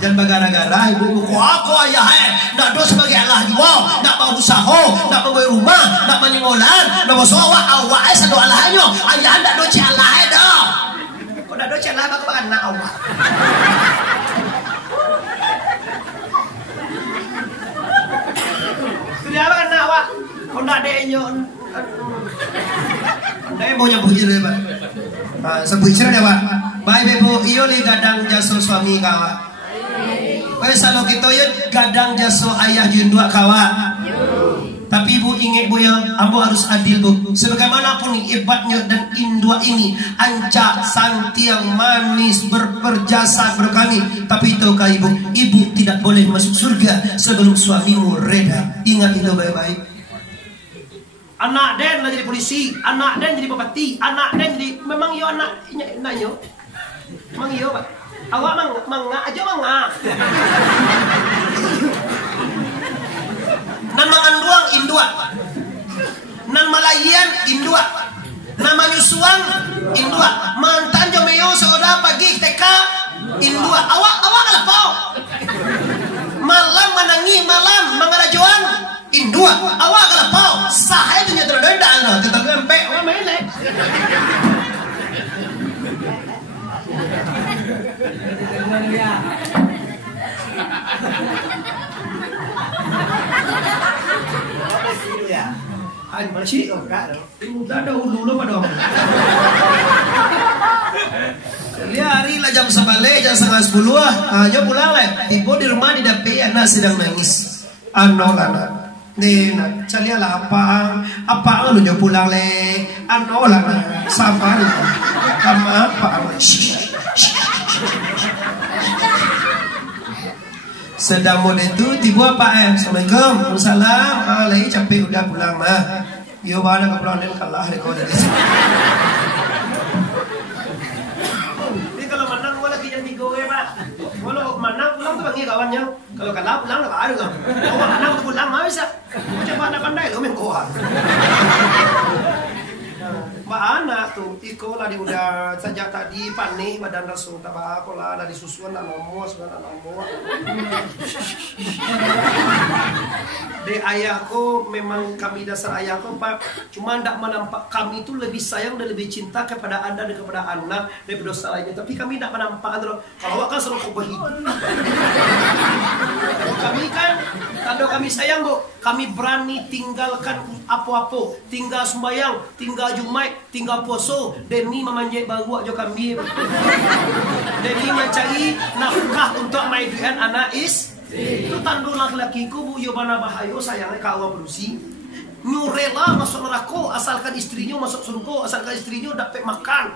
Jangan bagara-gara ibu ko ako ayah nak do sebagai Allah jiwa, nak mau usaha, nak mau rumah, nak menyingolan, nak mau sowa awak sadu Allahnyo. Ayah nak do ci Allah dah. Kok nak do ci Allah bak nak awak. Sudah apa nak awak? Kau nak denyo. Dai mau nyambut je Pak. Sebut cerita Pak. Baik Ibu, iyo li gadang jaso suami kawa. Wes kalau kita ya gadang jaso ayah jundua kawa. Tapi Ibu ingat Bu ya, ambo harus adil Bu. Sebagaimanapun ibatnya dan indua ini ancak santiang manis berperjasa berkami. Tapi tahukah Ibu, Ibu tidak boleh masuk surga sebelum suamimu reda. Ingat itu baik-baik. Anak Den lah jadi polisi, anak Den jadi bupati, anak Den jadi memang yo anaknya yo. Memang yo Pak. Awak mangga aja mangga. Nan mangan doang indua. Nan malayan indua. Nan manyusuang indua. Mantan jo meyo saudara pagi TK indua. Awak kalah pau. Malam menangi malam mangarajoan indua. Awak kalah pau. Sahay tu nyetra denda ana, tetap gempe awak main lek. Anh mà chị ở cả đó, đã đâu dulu mà dong. Hari lah jam 11, jam 9:30, ayo pulang lah. Ibu di rumah di dapur anak sedang nangis. Lana. Nena, calia lah apa lu nyo pulang le? Lana, sabar. Kamu apa? Sedang mau itu tiba apa Assalamualaikum, Waalaikumsalam. Lagi capek udah pulang mah. Yo bana ke pulang dan kalah rekod dari sini. Ini kalau menang gua lagi yang tiga Pak. Kalau menang pulang tuh bagi kawannya. Kalau kalah pulang lah baru kan. Kalau menang pulang mah bisa. Coba anak pandai lo main kohan. Mbak anak tuh iko lah di udah sejak tadi panik badan langsung tak apa lah dari susuan nak nomor susuan nak nomor. De ayahku memang kami dasar ayahku Pak, cuma tidak menampak kami itu lebih sayang dan lebih cinta kepada anda dan kepada anak daripada dosa lainnya. Tapi kami tidak menampak kalau akan selalu kebehidup. Kami kan kalau kami sayang Bu, kami berani tinggalkan apa-apa, tinggal sembahyang, tinggal Jumat, tinggal poso demi memanjat baru aja kami. Demi mencari nafkah untuk maiduan anak itu tandu laki-lakiku Bu Yobana Bahayo sayangnya kau berusi nyurela masuk neraka asalkan istrinya masuk surga, asalkan istrinya dapat makan.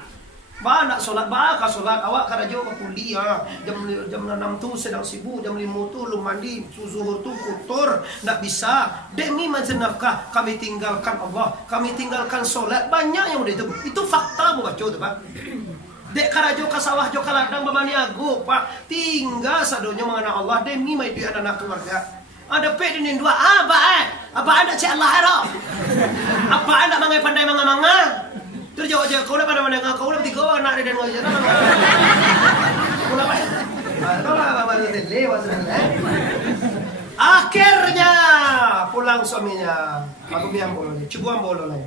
Ba nak solat ba ka solat awak karajo ke kuliah jam 6 tu sedang sibuk, jam 5 tu lu mandi, zuhur tu kotor, ndak bisa. Demi nafkah kami tinggalkan Allah, kami tinggalkan solat, banyak yang udah itu fakta Bu baca tu Pak. Dek karajo ka sawah jo ka ladang bamani ago Pak, tinggal sadonya mengenal Allah demi mai dia anak keluarga. Ada pe dinin dua apa ada cek Allah ero. Apa ada mangai pandai manga-manga. Terus jawab aja, kau dah mana kau dah tiga anak dan kau jangan. Kau dah kau lah baru lewat sana. Akhirnya pulang suaminya. Aku biang bolo ni, cubuan bolo lah.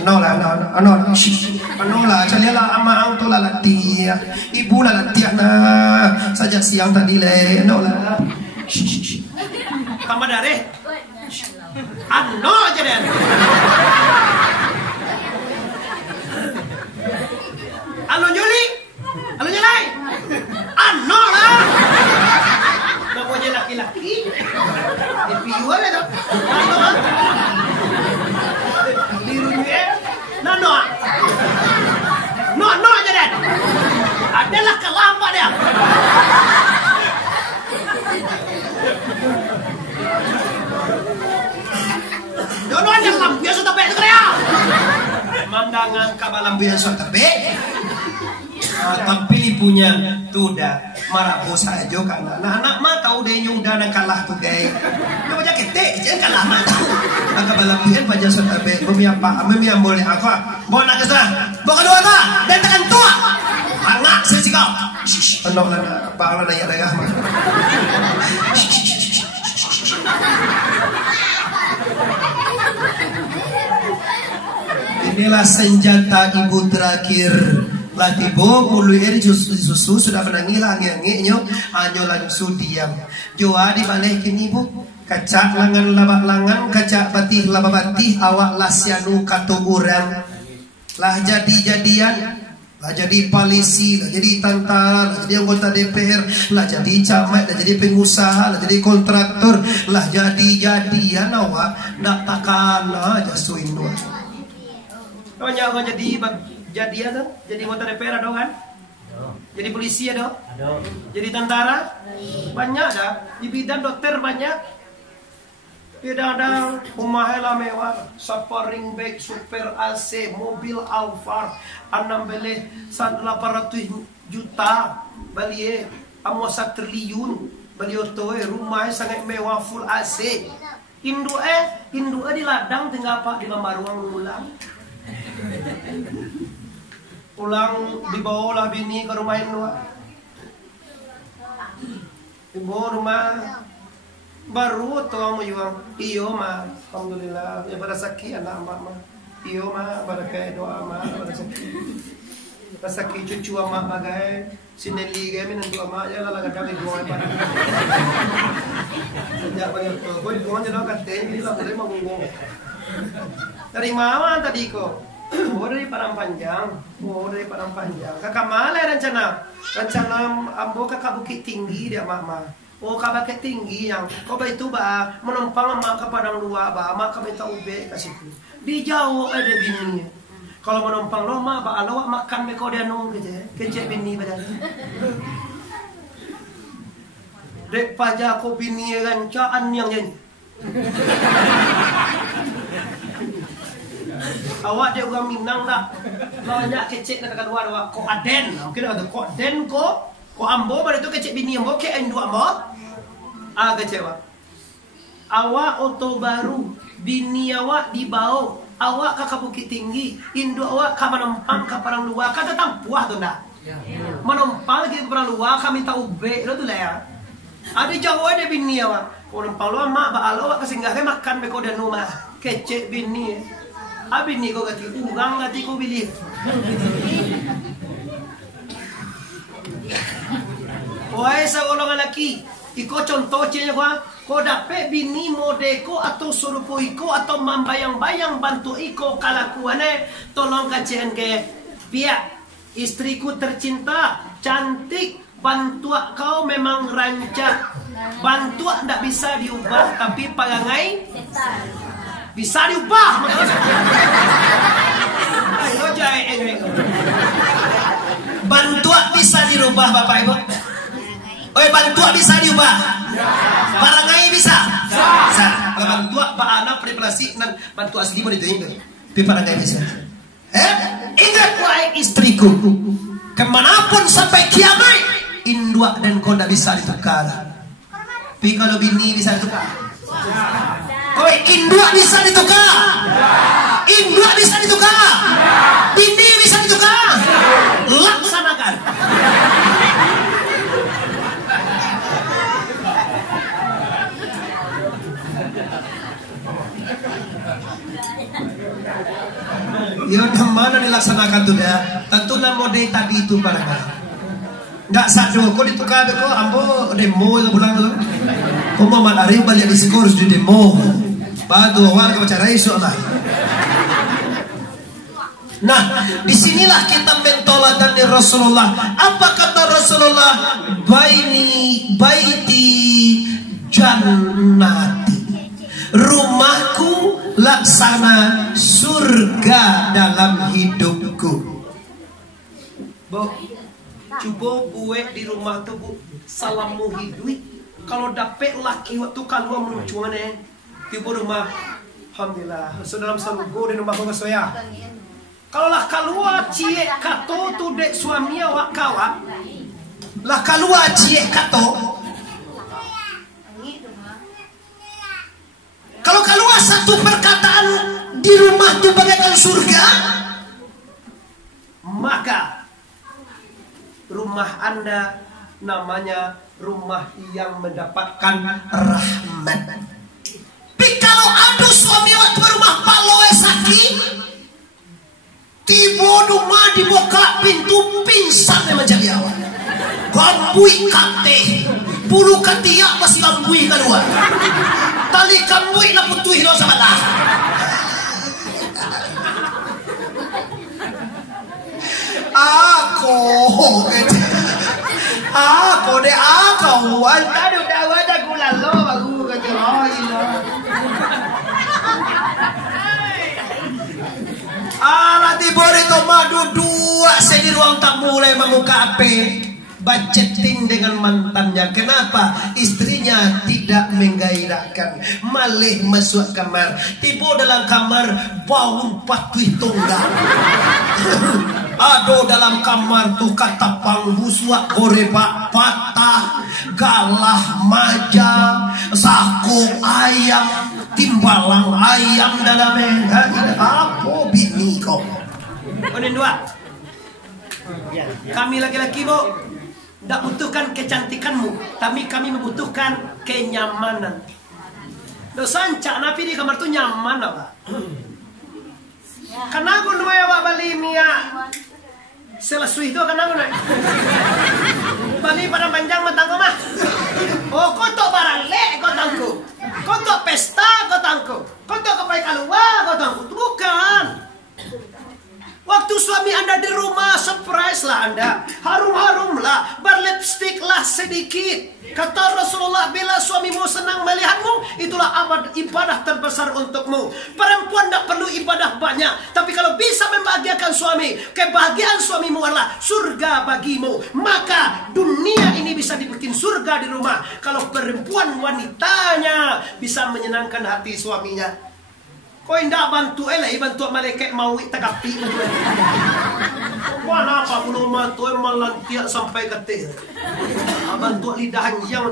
Anola, calilah ama ang tu lah latih, ibu lah latih na. Saja siang tadi le, anola. Kamu dari? Ano aja deh. Halo Juli, halo Nyalai, ano lah, namanya laki-laki, dipiuan itu, ano, dirunyue, no aja deh, adalah kelapa dia. Dono aja lampu yang sudah itu kaya. Mandangan kabalam yang sudah tapi punya tuh dah marah bos aja karena anak mah tahu deh udah nak kalah tuh deh. Dia baca ketek, jangan kalah mah tahu. Agak balapian baca sudah bumi apa, boleh apa? Bawa nak kesana, bawa kedua tak, dan tekan tua, anak sesikau. Anak lana bangla na yara mah. Inilah senjata ibu terakhir. Lah tibo mulu eri susu sudah menangilang yang nyo anyo langsung diam. Joa dibalikin ibu. Kacak langan labak langan, kacak batih labak batih, awak lasyanu kato urang. Lah jadi-jadian, lah jadi polisi, lah jadi tentara, lah jadi anggota DPR, lah jadi camat, lah jadi pengusaha, lah jadi kontraktor, lah jadi-jadian awak ndak takana aja suinu. Banyak orang jadian tuh, jadi anggota DPR ada kan? Jadi polisi ada? Jadi tentara? Banyak ada. Di bidang dokter banyak. Kadang-kadang rumahnya mewah, Safaring bag, super AC, mobil Alphard, 800 juta, beli amo 1 triliun, beli oto rumahnya sangat mewah full AC. Induk di ladang tinggal pak di Lambaruang ulang. Ulang dibawa lah bini ke rumah Induk. Dibawa rumah baru tuh mau juang iyo mah alhamdulillah ya pada sakit anak mak mah iyo mah pada kayak doa mah pada sakit cucu mak bagai sineli game nanti mak ya lah gak kali doa pada sejak banyak tuh gue doa aja dong katanya ini lah tadi mau ngomong dari mana tadi kok dari Padang Panjang kakak malah rencana ambo kakak Bukit Tinggi dia mak oh kabake tinggi yang kau itu bah menumpang mak ke Padang Luar bah mak kami tahu be kasihku di jauh ada bini kalau menumpang lo mak bah lo makan meko dia nung gitu kecek bini badan dek pajak ko bini rancaan yang nyanyi awak dia orang Minang dah banyak kecek nak kedua awak ko aden mungkin ada ko aden ko ambo pada tu kecek bini ambo ke endu ambo kecewa. Awak oto baru, bini awak dibawa, awak ke Bukit Tinggi, induk awak ke menumpang ke Padang Luar, kata tampuah tu nak. Menumpang lagi ke Padang Luar, kami tahu be, lo tu lah ya. Ada jauh ada bini awak, menumpang luar mak, baal awak kesinggahnya makan beko dan rumah, kecek bini. Bini kau kati, urang kati kau pilih. Wahai seorang lelaki. Iko contoh cenya ko dapat bini modeko atau suruh iko atau membayang-bayang bantu iko kalakuannya tolong kacian ke pihak istriku tercinta cantik bantu kau memang rancak bantu ndak bisa diubah tapi pagangai bisa diubah bantu bisa dirubah bapak ibu. Bantua bisa diubah? Parangai bisa? Bisa. Kalau bantua Pak Ana preparasi dan bantua asli boleh itu. Tapi parangai bisa. Ingat wahai istriku, kemanapun sampai kiamat, indua dan kau tidak bisa ditukar. Tapi kalau bini bisa ditukar. Kau indua bisa ditukar. Indua bisa ditukar. Bini bisa ditukar. Laksanakan. Ya mana dilaksanakan tuh ya? Tentulah mode tadi itu barangkali. Nggak satu, kok ditukar kok ambo demo itu pulang tuh. Kok mau hari balik di sekolah di demo. Batu awal ke cara isu lah. Nah, disinilah kita mentoladan dari Rasulullah. Apa kata Rasulullah? Baiti jannati. Rumahku laksana surga dalam hidupku. Bu, coba buat di rumah tuh bu, salam muhidui. Kalau dapet laki waktu keluar menujuannya, tiba rumah, alhamdulillah. So dalam salugo di rumah bagus ya. Kalau lah keluar cie kato tu dek suami awak kawak, lah keluar cie kato. Kalau keluar satu perkataan di rumah itu bagaikan surga, maka rumah Anda namanya rumah yang mendapatkan rahmat. Tapi kalau ada suami waktu rumah paloe sakit, tiba rumah dibuka pintu pingsan memang jadi awal. Kambui kate, bulu ketiak masih kambui kedua. Tali kambui lah putih dosa balah. Aku deh aku anta udah wajah gula lo bagu kejeroin lo. Alah tiba itu madu dua saya di ruang tamu mulai memuka HP budgeting dengan mantannya. Kenapa? Istrinya tidak menggairahkan, malah masuk kamar. Tiba dalam kamar bau patui tunggal. Aduh dalam kamar tuh kata pangbuswa koreba patah, galah maja, saku ayam, timbalang ayam dalamnya. Apa bini kau? Ini dua. Kami laki-laki bu, tidak butuhkan kecantikanmu, tapi kami membutuhkan kenyamanan. Dosanca napi di kamar tuh nyaman apa? Karena aku nuai awak bali mia selesai itu karena aku nuai bali pada panjang matangku mah. Oh kotok barang lek kotangku, kotok pesta kotangku, kotok kepai keluar kotangku. Bukan. Waktu suami Anda di rumah, surprise lah Anda, harum-harum lah, berlipstick lah sedikit. Kata Rasulullah, bila suamimu senang melihatmu, itulah ibadah terbesar untukmu. Perempuan tidak perlu ibadah banyak, tapi kalau bisa membahagiakan suami, kebahagiaan suamimu adalah surga bagimu. Maka dunia ini bisa dibikin surga di rumah kalau perempuan wanitanya bisa menyenangkan hati suaminya. Kau indah bantu bantu malaikat mau takapi. Kau apa belum bantu malantiak sampai ketik. Bantu lidah yang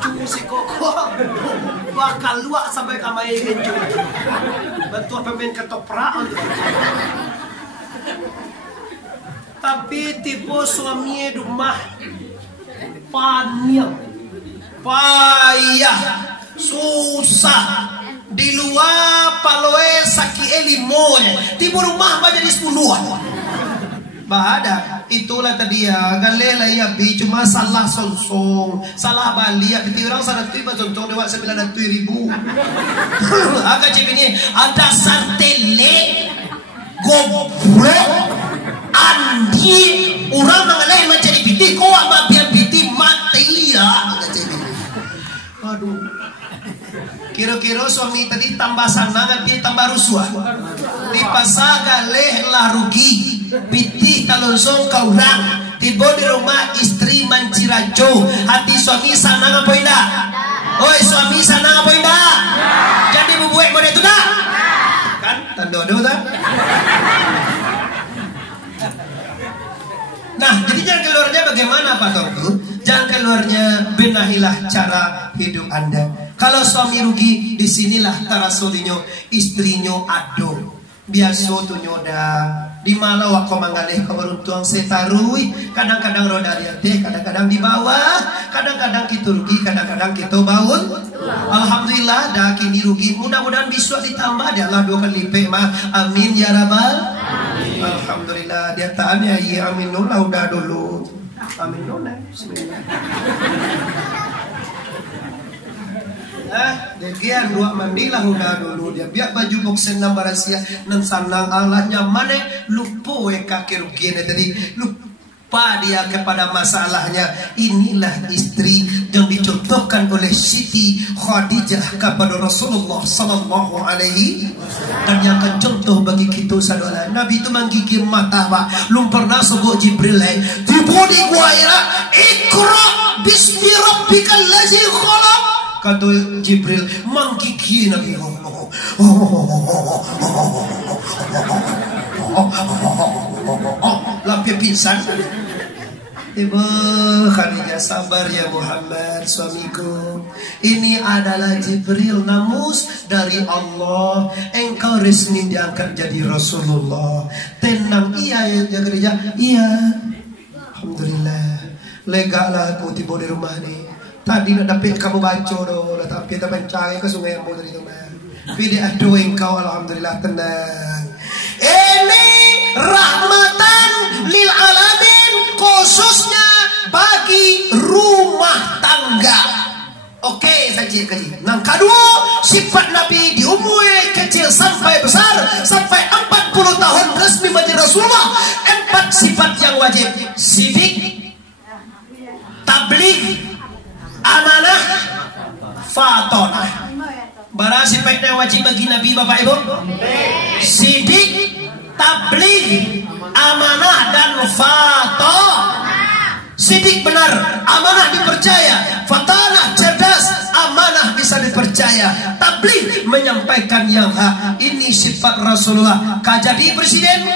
kencu si koko bakal luak sampai kamai kencu. Bantu pemain ketoprak. Tapi tipe suami rumah paniang, payah, susah, di luar paloe saki elimone, tiba rumah baca di 10-an. Bahada, itulah tadi ya, galela ya bi cuma salah sonsong, salah bali ya, ketika orang sana tiba contoh dewa 900.000. Agak cip ini ada santele, goblok, andi, orang mengalih mencari biti, kau apa biar biti mati ya. Aduh, kira-kira suami tadi tambah sanangan dia tambah rusuh. Di pasar galeh lah rugi, biti talonsong kaurang. Tiba di rumah istri mancirajo, hati suami sanang apa indah? Oi suami sanang apa indah? Jadi bubuek boleh tu dah? Kan tandodo dah. Nah, jadi jalan keluarnya bagaimana Pak Tortu? Jalan keluarnya benahilah cara hidup Anda. Kalau suami rugi, disinilah tarasolinyo istrinya ado. Biasa tu nyoda di malau aku mengalih keberuntungan setarui. Kadang-kadang roda riate, kadang-kadang di bawah, kadang-kadang kita rugi, kadang-kadang kita bangun. Alhamdulillah, dah kini rugi. Mudah-mudahan bisa ditambah. Dia Allah 2 kali lipat mah. Amin ya rabbal. Alhamdulillah. Dia taannya iya amin nula udah dulu. Amin nula. Bismillah. Degian dua mandilah udah dulu dia biar baju boxen nang barasia nan sanang Allah nyamane lupa kaki rugian tadi lupa dia kepada masalahnya. Inilah istri yang dicontohkan oleh Siti Khadijah kepada Rasulullah sallallahu alaihi dan yang akan contoh bagi kita saudara. Nabi itu menggigit mata pak lum pernah sebut Jibril tiba di guaira ikra bismi rabbikal ladzi khalaq. Kata Jibril menggigit Nabi. Lampion pingsan. Ibu Khadijah, sabar ya Muhammad suamiku. Ini adalah Jibril namus dari Allah. Engkau resmi diangkat jadi Rasulullah. Tenang, iya ya Khadijah. Iya. Alhamdulillah. Lega lah aku tiba di rumah nih. Tadi nak dapat kamu baca doh. Tapi kita mencari ke sungai yang mau dari rumah. Pilih aduh engkau, alhamdulillah tenang. Ini rahmatan lil alamin, khususnya bagi rumah tangga. Oke, saja kaji. Yang kedua, sifat Nabi di umur kecil sampai besar, sampai 40 tahun resmi menjadi Rasulullah. 4 sifat yang wajib: sidik, tabligh, amanah, fatonah. Bara sifatnya wajib bagi Nabi Bapak Ibu: sidik, tabligh, amanah, dan fatonah. Sidik benar, amanah dipercaya, fatonah cerdas, amanah bisa dipercaya, tabligh menyampaikan yang hak. Ini sifat Rasulullah. Kah jadi presiden,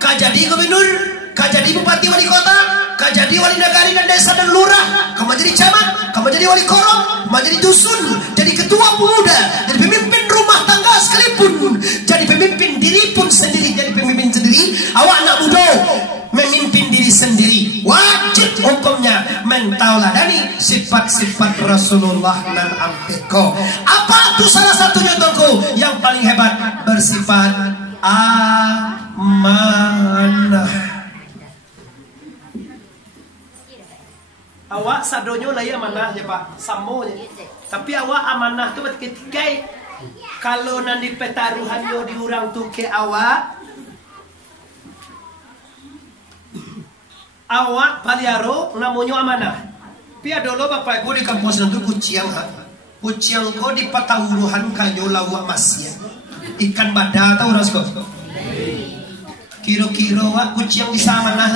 kah jadi gubernur, kah jadi bupati wali kota, kah jadi wali negari dan desa dan lurah, kau menjadi camat, kau menjadi wali korong, menjadi dusun, jadi ketua pemuda, jadi pemimpin rumah tangga sekalipun, jadi pemimpin diri pun sendiri, jadi pemimpin sendiri. Awak nak bodoh memimpin diri sendiri, wajib hukumnya mentauladani sifat-sifat Rasulullah dan ampeko. Apa itu salah satunya toko yang paling hebat? Bersifat amanah. Awak sadonyo lah ya amanah ya Pak, samonya. Tapi awak amanah tu ketika kalau nanti petaruhan yo diurang tu ke awak paliaro namanya amanah. Pia dolo Bapak Ibu di kampus nanti kuciang ko di patauruhan kayo lawak masya. Ikan bada tahu rasko. Kiro-kiro wak kuciang di sama nah.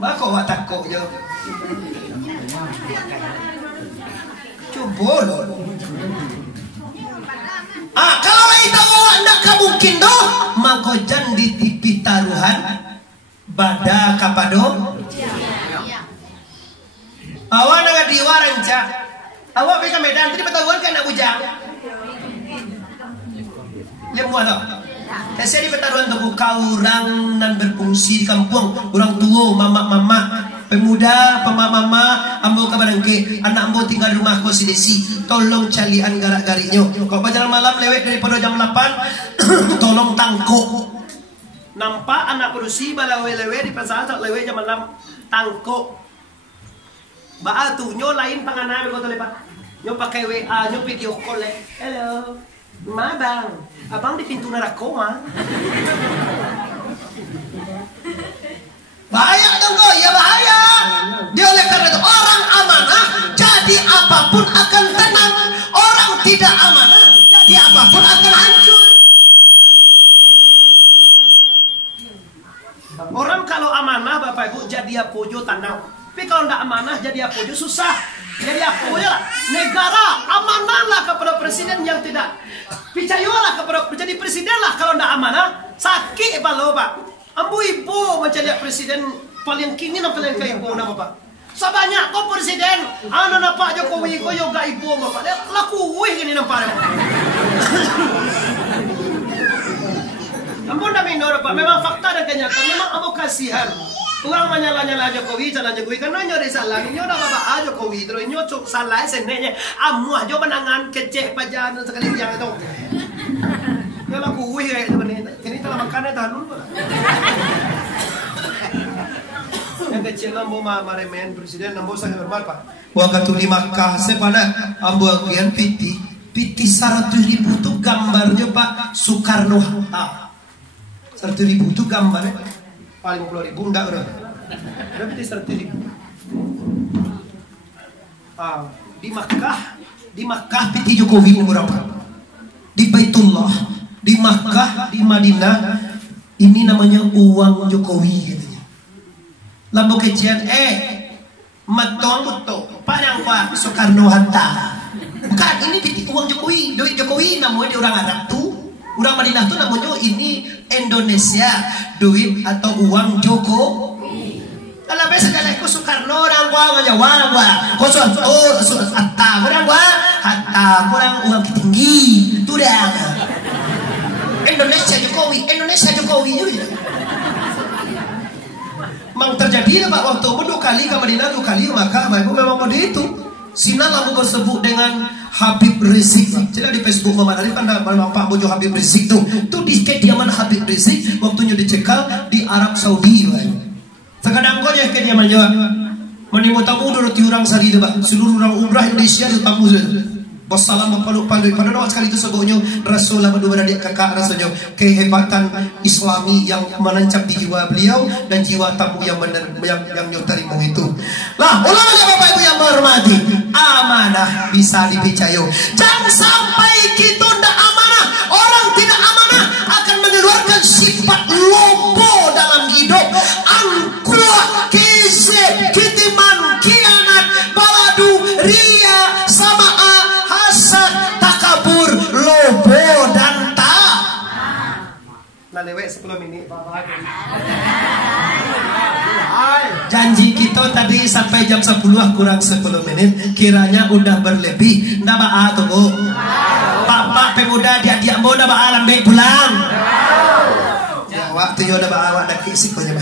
Bako wak takok yo. Coba lo. Kalau itu anda mungkin doh, maka jangan di tipi taruhan bada kapado. Awak nak diwaran cak. Awak pergi ke Medan tadi petahuan kan nak ujang. Lemua doh. Saya di petaruhan tu kaurang dan berfungsi di kampung, orang tua, mama, pemuda, mama, ambo kabarangke, anak ambo tinggal di rumah konsidesi, tolong calian garak-gariknya. Kalau berjalan malam lewat daripada jam 8, tolong tangkuk. Nampak anak berusi balawe-lewe di pasar tak lewe jam malam tangkuk. Ba tu nyo lain panganan ko lepat. Nyo pakai WA, nyo video call. Hello. Bang, abang di pintu neraka mah. Bahaya dong kok, ya bahaya. Dia oleh karena itu orang amanah jadi apapun akan tenang. Orang tidak amanah jadi apapun akan hancur. Orang kalau amanah Bapak Ibu jadi apojo tenang. Tapi kalau tidak amanah jadi apojo susah. Jadi apojo lah. Negara amanahlah kepada presiden yang tidak. Percayalah kepada jadi presiden lah kalau tidak amanah. Sakit balo Pak. Ambu ibu menjadi presiden paling kini dan paling kaya ibu nama Pak. Sebanyak kau presiden, anak nampak Jokowi kau yoga ibu Bapak. Dia laku gini nampak. Ampun dah minor Pak. Memang fakta dan kenyataan. Memang ambu kasihan. Orang menyala-nyala Jokowi, jalan Jokowi karena nyo salah, nyo dah bapak Jokowi, terus nyo cuk salah senenya, amuah jo menangan kecek pajan sekali yang itu. Nyo laku wih kayak sebenarnya, ini telah makannya tahan dulu. Yang kecil ambo maremen presiden ambo sangat hormat Pak. Waktu di Makkah sepada ambo agian piti 100.000 tu gambarnya Pak Soekarno Hatta. 100.000 tu gambarnya. Paling 50.000 enggak udah. Berarti 100.000. Di Makkah piti Jokowi berapa? Di Baitullah, di Makkah, di Madinah, ini namanya uang Jokowi katanya. Lambo kecian matong betul. Padang Pak Soekarno Hatta. Bukan, ini piti uang Jokowi. Duit Jokowi namanya di orang Arab tuh. Orang Madinah tuh namanya ini Indonesia, duit atau uang Jokowi. Kalau sejarahku Soekarno orang gua ngajawab gua. Kau soal hatta orang gua hatta orang uang tinggi. Itu dah. Indonesia Jokowi juga. Mang terjadi Pak waktu dua kali ke Madinah, 2 kali maka Bapak memang pada itu. Sina lalu disebut dengan Habib Rizik. Jadi di Facebook Muhammad Arif kan memang Pak Bojo Habib Rizik tuh. Tuh di kediaman Habib Rizik waktunya dicekal di Arab Saudi. Sekadang kau ya kediaman Jawa. Menimu tamu dulu tiurang sari itu Pak. Seluruh orang umrah Indonesia itu tamu sudah. Wassalam pandai pada doa sekali itu sebutnya Rasulullah berdua dia kakak rasanya kehebatan Islami yang menancap di jiwa beliau dan jiwa tamu yang benar yang terima itu. Lah, ulama Bapak Ibu yang menghormati, amanah bisa dipercaya. Jangan sampai kita tidak amanah, orang tidak amanah akan mengeluarkan sifat lobo dalam hidup. Angkuh, kizib, kitiman, kianat, baladu, ria, sama'a, takabur, lobo dan tak. Nah lewat 10 menit. Janji kita tadi sampai jam 10 kurang 10 menit. Kiranya udah berlebih. Ndak ba'a tunggu. Bapak pemuda dia mau ndak ba'a lambe pulang. Ya waktu yo ndak ba'a awak dak kisik punya.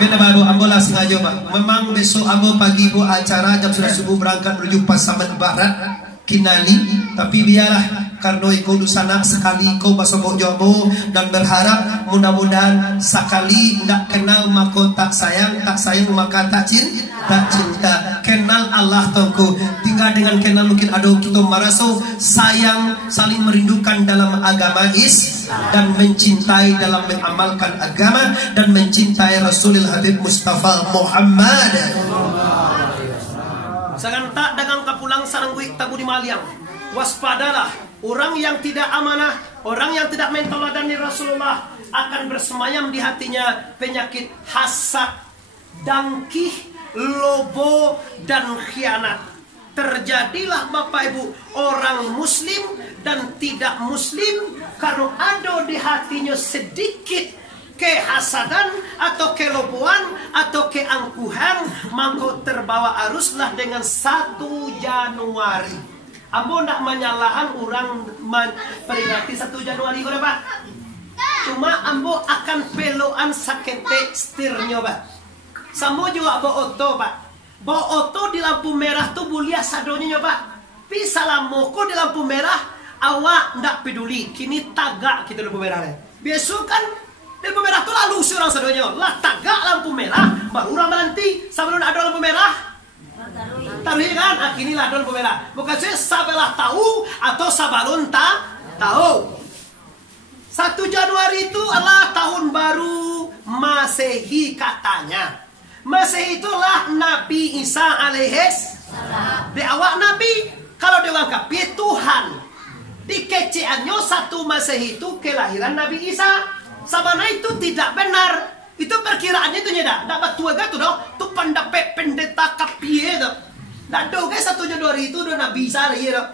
Kita baru ambola sengaja Pak. Memang besok ambo pagi bu acara jam sudah subuh berangkat menuju Pasaman Barat. Kinali, tapi biarlah karena ikut dusana sekali kau masuk jomo dan berharap mudah-mudahan sekali tidak kenal maka tak sayang maka tak cinta kenal Allah tongku tinggal dengan kenal mungkin ada kita merasa sayang saling merindukan dalam agama dan mencintai dalam mengamalkan agama dan mencintai Rasulul Habib Mustafa Muhammad. Jangan tak dagang kapulang sarang guik tabu di maliang. Waspadalah orang yang tidak amanah, orang yang tidak menteladani Rasulullah akan bersemayam di hatinya penyakit hasad, dangkih, lobo dan khianat. Terjadilah Bapak Ibu orang muslim dan tidak muslim karena ada di hatinya sedikit kehasadan atau kelobohan atau keangkuhan, maka terbawa aruslah dengan 1 Januari. Ambo nak menyalahan orang peringati 1 Januari kau Pak. Cuma ambo akan peloan sakete setirnya Pak. Samo juga bawa oto Pak. Bawa oto di lampu merah tuh bulia sadonya Pak. Bisa lamoko di lampu merah awak ndak peduli. Kini tagak kita lampu merah. Besok kan lampu merah tu lalu si orang sadonya. Lah tagak lampu merah baru orang berhenti. Sebelum ada lampu merah taruh kan, akhirnya ada lampu merah. Bukan saya sabalah tahu atau sabalun tak tahu. 1 Januari itu adalah tahun baru Masehi katanya. Masehi itulah Nabi Isa alaihis. Di awak Nabi kalau dianggap Tuhan. Di keceannya 1 Masehi itu kelahiran Nabi Isa. Sabana itu tidak benar. Itu perkiraannya itu nyeda. Ndak betul gitu dong. Itu pendapat pendeta kapie itu. Ndak do guys 1 Januari itu udah Nabi Isa lagi dong.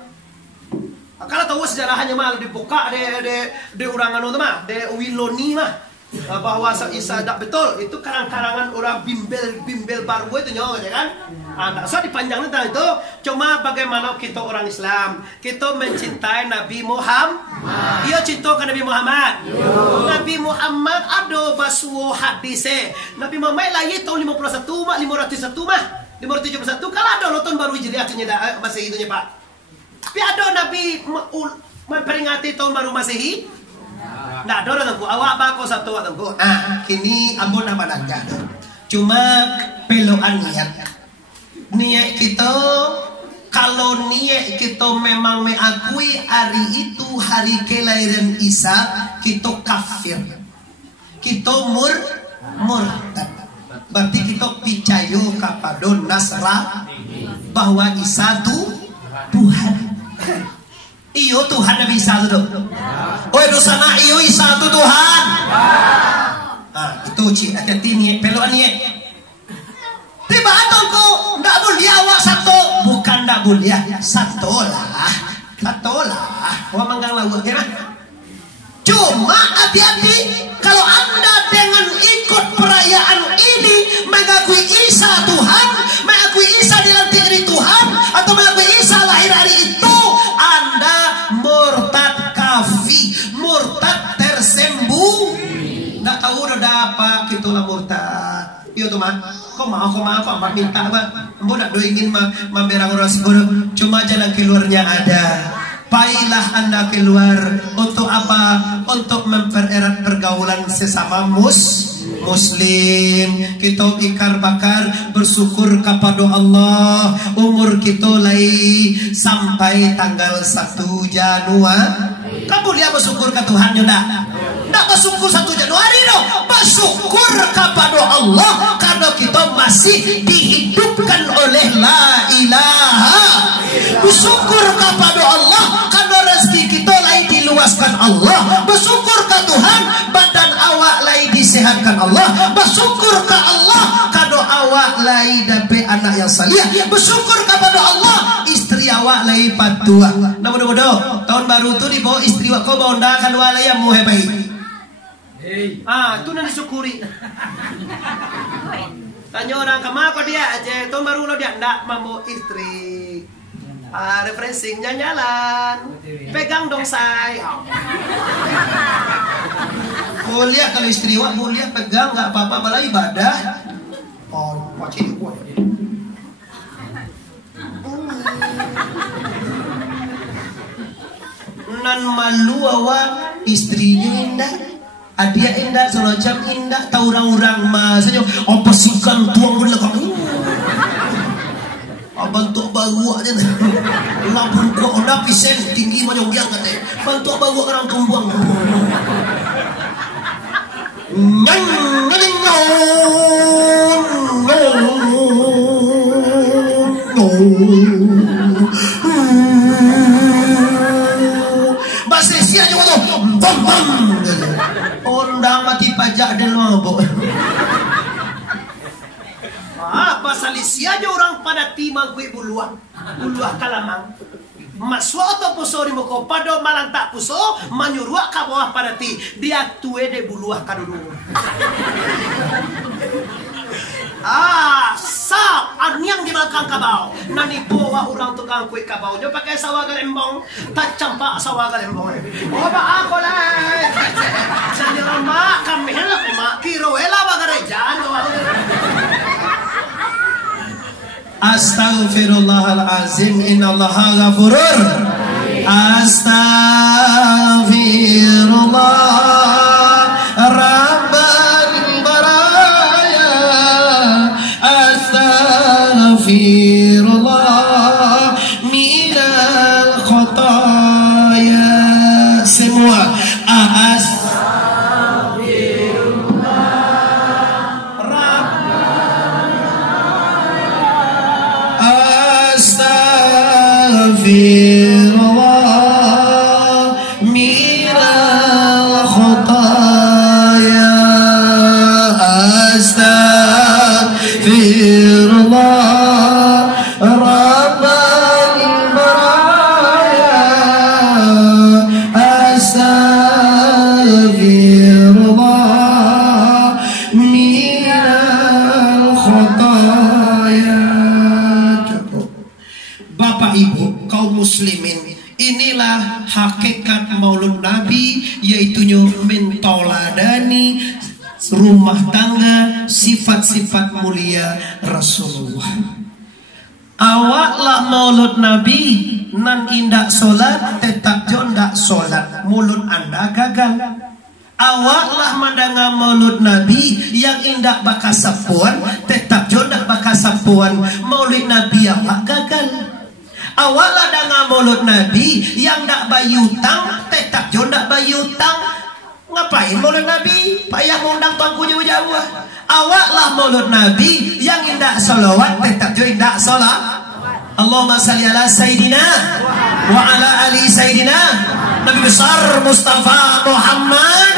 Kalau tahu sejarahnya mah dibuka de urangan itu mah, de Wiloni mah bahwa Isa tidak betul itu karang-karangan orang bimbel baru itu nyawa ya kan. Nah, so dipanjangin tentang itu. Cuma bagaimana kita orang Islam, kita mencintai Nabi Muhammad. Iya cinta ke Nabi Muhammad. Nabi Muhammad ada basuh hadisnya. Nabi Muhammad lahir tahun 51 mah 501 mah 571 kalau ada nonton baru Hijriah dah masa itunya Pak. Tapi ada Nabi memperingati tahun baru Masehi? Nggak ada orang aku. Awak bako satu orang aku. Kini abon apa nangka. Cuma peloan niat kita. Kalau niat kita memang mengakui hari itu hari kelahiran Isa, kita kafir. Kita murtad. Berarti kita percaya kepada Nasrani bahwa Isa itu Tuhan. Iyo Tuhan Nabi Isa itu. Oh dosa na iyo Isa itu Tuhan. Itu cik hati ni peluan ni. Tiba atongku ndak boleh awak satu, bukan ndak boleh satu lah. Wah manggang lagu gimana? Cuma hati-hati kalau Anda dengan ikut perayaan ini mengakui Isa Tuhan, mengakui Isa dilantik dari Tuhan, atau mengakui Isa lahir hari itu, Anda murtad kafir, murtad tersembuh. Nggak tahu udah dapat gitulah murtad. Iya tuh mah, kok mau minta mah, mau nak ingin memberang orang segera, cuma jalan keluarnya ada. Pailah Anda keluar untuk apa? Untuk mempererat pergaulan sesama muslim. Kita ikar bakar bersyukur kepada Allah. Umur kita lagi sampai tanggal 1 Januari. Kamu lihat bersyukur ke Tuhan enggak? Enggak bersyukur 1 Januari dong. Bersyukur kepada Allah karena kita masih dihidupkan oleh la ilaha. Bersyukur kepada Allah karena rezeki kita lain diluaskan Allah. Bersyukur ke Tuhan badan awak lain disehatkan Allah. Bersyukur ke Allah karena awak lain dapat anak yang salih. Bersyukur kepada Allah istri awak lain patua. Nah bodoh-bodoh tahun baru tu dibawa istri awak kau bawa undangan wala yang mu hebai. Itu nanti syukuri. Tanya orang kemana kau dia aja tahun baru lo dia ndak mau istri. Refreshingnya jalan, pegang dong saya. Mulia kalau istri wak mulia pegang nggak apa-apa malah ibadah. Oh, pacik kuat. Nan malu awak istrinya indah, adia indah, selojam indah, tahu orang-orang masanya opasikan tuang belakang. Bantu bawa aja nih, lampun kok udah pisen tinggi macam biang katanya. Bantu bawa orang tumbuang. Bahasa Asia juga tuh, bom. Orang mati pajak dan mabuk. Pasal isi aja orang pada timang gue buluah kalamang. Maswa atau puso di muko pado malang tak puso manyurua ka bawah pada ti dia tue de buluah kadulu. Sap anyang di belakang kabau. Nani bawa orang tukang kue kabau. Dia pakai sawaga lembong, tak campak sawaga lembong. Oh ba ako lah. Jadi lama kami helak mak kiro ela bagarejan. Astaghfirullahalazim, innallaha ghafurur. Astaghfirullah rabbal baraya. Astaghfirullah minal khotaya. Semua hakikat maulud Nabi, yaitunya mentoladani rumah tangga sifat-sifat mulia Rasulullah. Awaklah maulud Nabi nan indak solat tetap jondak solat, mulut anda gagal. Awaklah mandanga maulud Nabi yang indak bakas sapuan tetap jondak bakas sapuan, maulid Nabi awak gagal. Awaklah dengan mulut Nabi yang ndak bayutang tetap jo ndak bayutang. Ngapain mulut Nabi? Payah ngundang tuanku jauh-jauh. Awaklah mulut Nabi yang ndak salawat tetap jo ndak salat. Allahumma salli ala Sayyidina wa ala ali Sayyidina Nabi besar Mustafa Muhammad.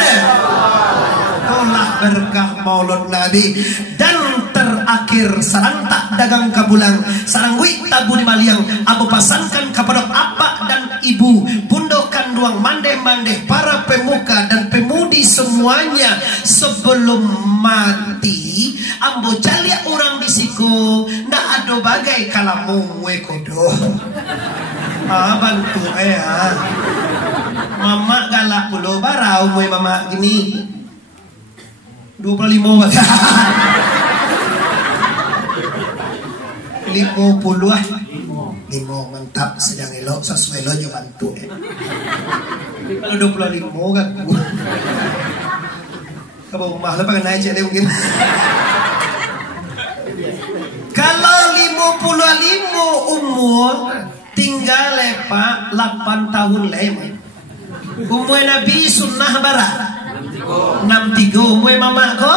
Itulah berkah maulud Nabi. Dan terakhir sarang tak dagang kabulang, sarang wik tabu di maliang. Aku pasankan kepada apa dan ibu, bundokan duang mandeh-mandeh para pemuka dan pemudi semua. semuanya sebelum mati. Ambo caliak orang di siku ndak ada bagai kalamu we kodo. Bantu mama galak pulo barau we mama gini 25 bagai 50 limo mantap sedang elok sesuai lo jo bantu kalau 25 kan kamu mahal apa naik cek deh mungkin kalau 55 umur tinggal pak 8 tahun lema umur Nabi sunnah barat 63 umur mama ko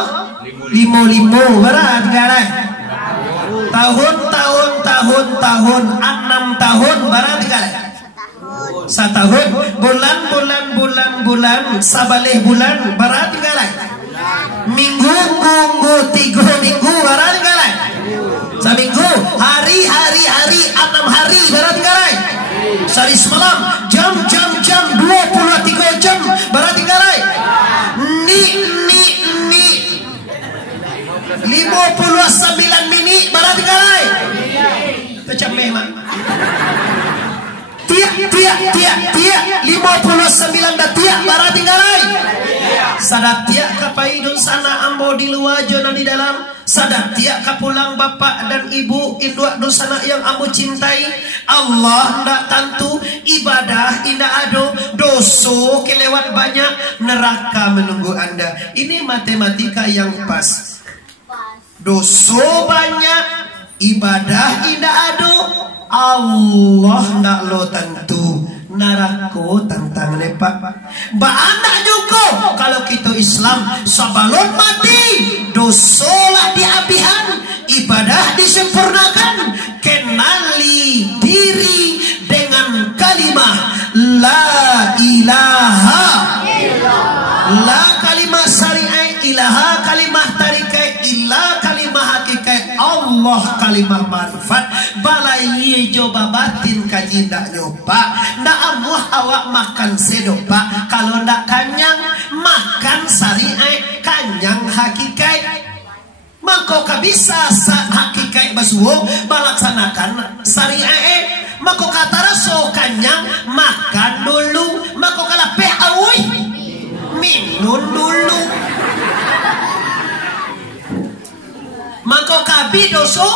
55 barat tinggal tahun 6 tahun barat tinggal setahun bulan sabaleh bulan barat tinggal minggu 3 minggu barat tinggal seminggu hari 6 hari barat tinggal sehari semalam jam 23 jam barat tinggal ni 59 minit barat tinggal macam memang tiap 59 tiap barat tinggal sadat tiap kapai dun sana ambo di luar jona di dalam sadat tiap kapulang bapak dan ibu induk dun sana yang ambo cintai Allah ndak tantu ibadah indah ado doso kelewat banyak neraka menunggu anda. Ini matematika yang pas. Doso banyak ibadah indah ado Allah ndak lo tentu narako tentang lepak ba anak juga kalau kita Islam sebelum mati dosolah diabihan ibadah disempurnakan kenali diri dengan kalimah la ilaha la kalimah syariah ilaha kalimah tarikai ilah kalimah hakikat Allah kalimah marifat balai coba batin kaji ndak nyoba ndak amuh awak makan sedopa kalau ndak kanyang makan syariah kanyang hakikat maka kabisa hakikat basuh melaksanakan syariah maka kata raso kanyang makan dulu maka kalapeh awi minum dulu maka kabi doso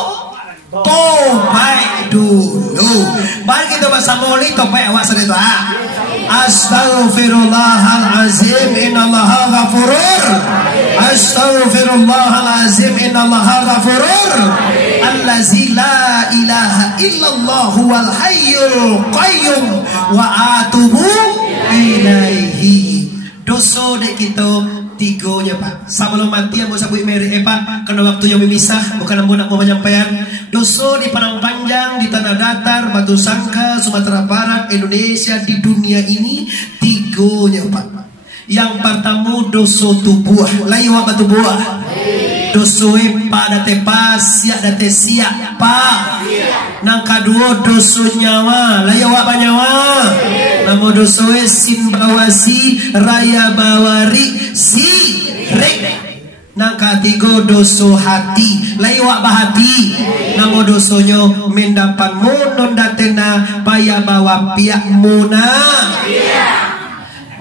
tobat dulu baru kita bahasa moli tobat awak sedih tu astaghfirullahalazim innallaha ghafurur astaghfirullahalazim innallaha ghafurur allazi la ilaha illallah huwal hayyul qayyum wa atubu ilaihi doso de kita tigonya pak sebelum mati mau sabui meri pak karena waktu yang memisah bukan ambo nak mau menyampaikan doso di Padang Panjang di Tanah Datar Batu Sangka Sumatera Barat Indonesia di dunia ini tigonya pak yang pertama doso tubuh laiwa batu buah doso pada tepas siap date siap pak nang kedua doso nyawa laiwa banyawa namo doso simbawasi raya bawari si rek nang katigo doso hati laiwa bahati namo dosonyo mendapan monon datena baya bawa piak muna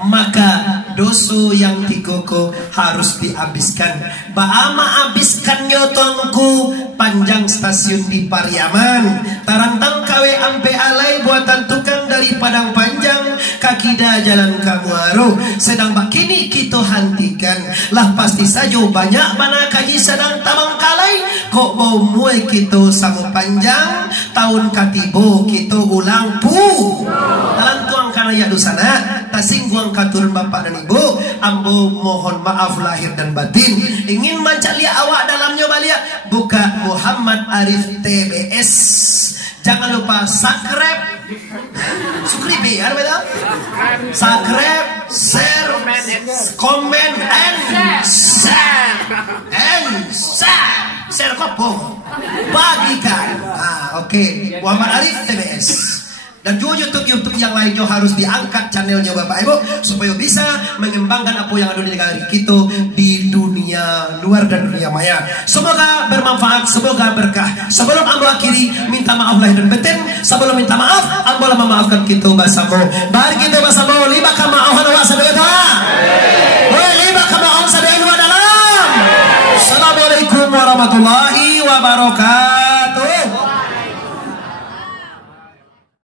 maka doso yang tigoko harus dihabiskan baama habiskan nyotongku panjang stasiun di Pariaman tarantang kawe ampe alai buatan tukang dari Padang Panjang kakida jalan Kamuaro sedang bakini kita hentikan lah pasti saja banyak mana kaji sedang tamang kalai kok mau muai kita sama panjang tahun katibo kita ulang pu dalam tuang kana ya dosana tasing guang katurun bapak dan ibu ambo mohon maaf lahir dan batin ingin mancalia awak dalamnya balia buka Muhammad Arif TBS jangan lupa subscribe ya betul subscribe share comment and share kopo bagikan oke. Muhammad Arif TBS Dan juga YouTube yang lainnya harus diangkat channelnya Bapak Ibu supaya bisa mengembangkan apa yang ada di negara kita di dunia luar dan dunia maya. Semoga bermanfaat, semoga berkah. Sebelum ambo akhiri, minta maaf lahir dan batin. Sebelum minta maaf, ambo memaafkan kita bersama. Mari kita bersama lima kama wa sadaqata. Wa lima kama sadaqata dalam. Assalamualaikum warahmatullahi wabarakatuh.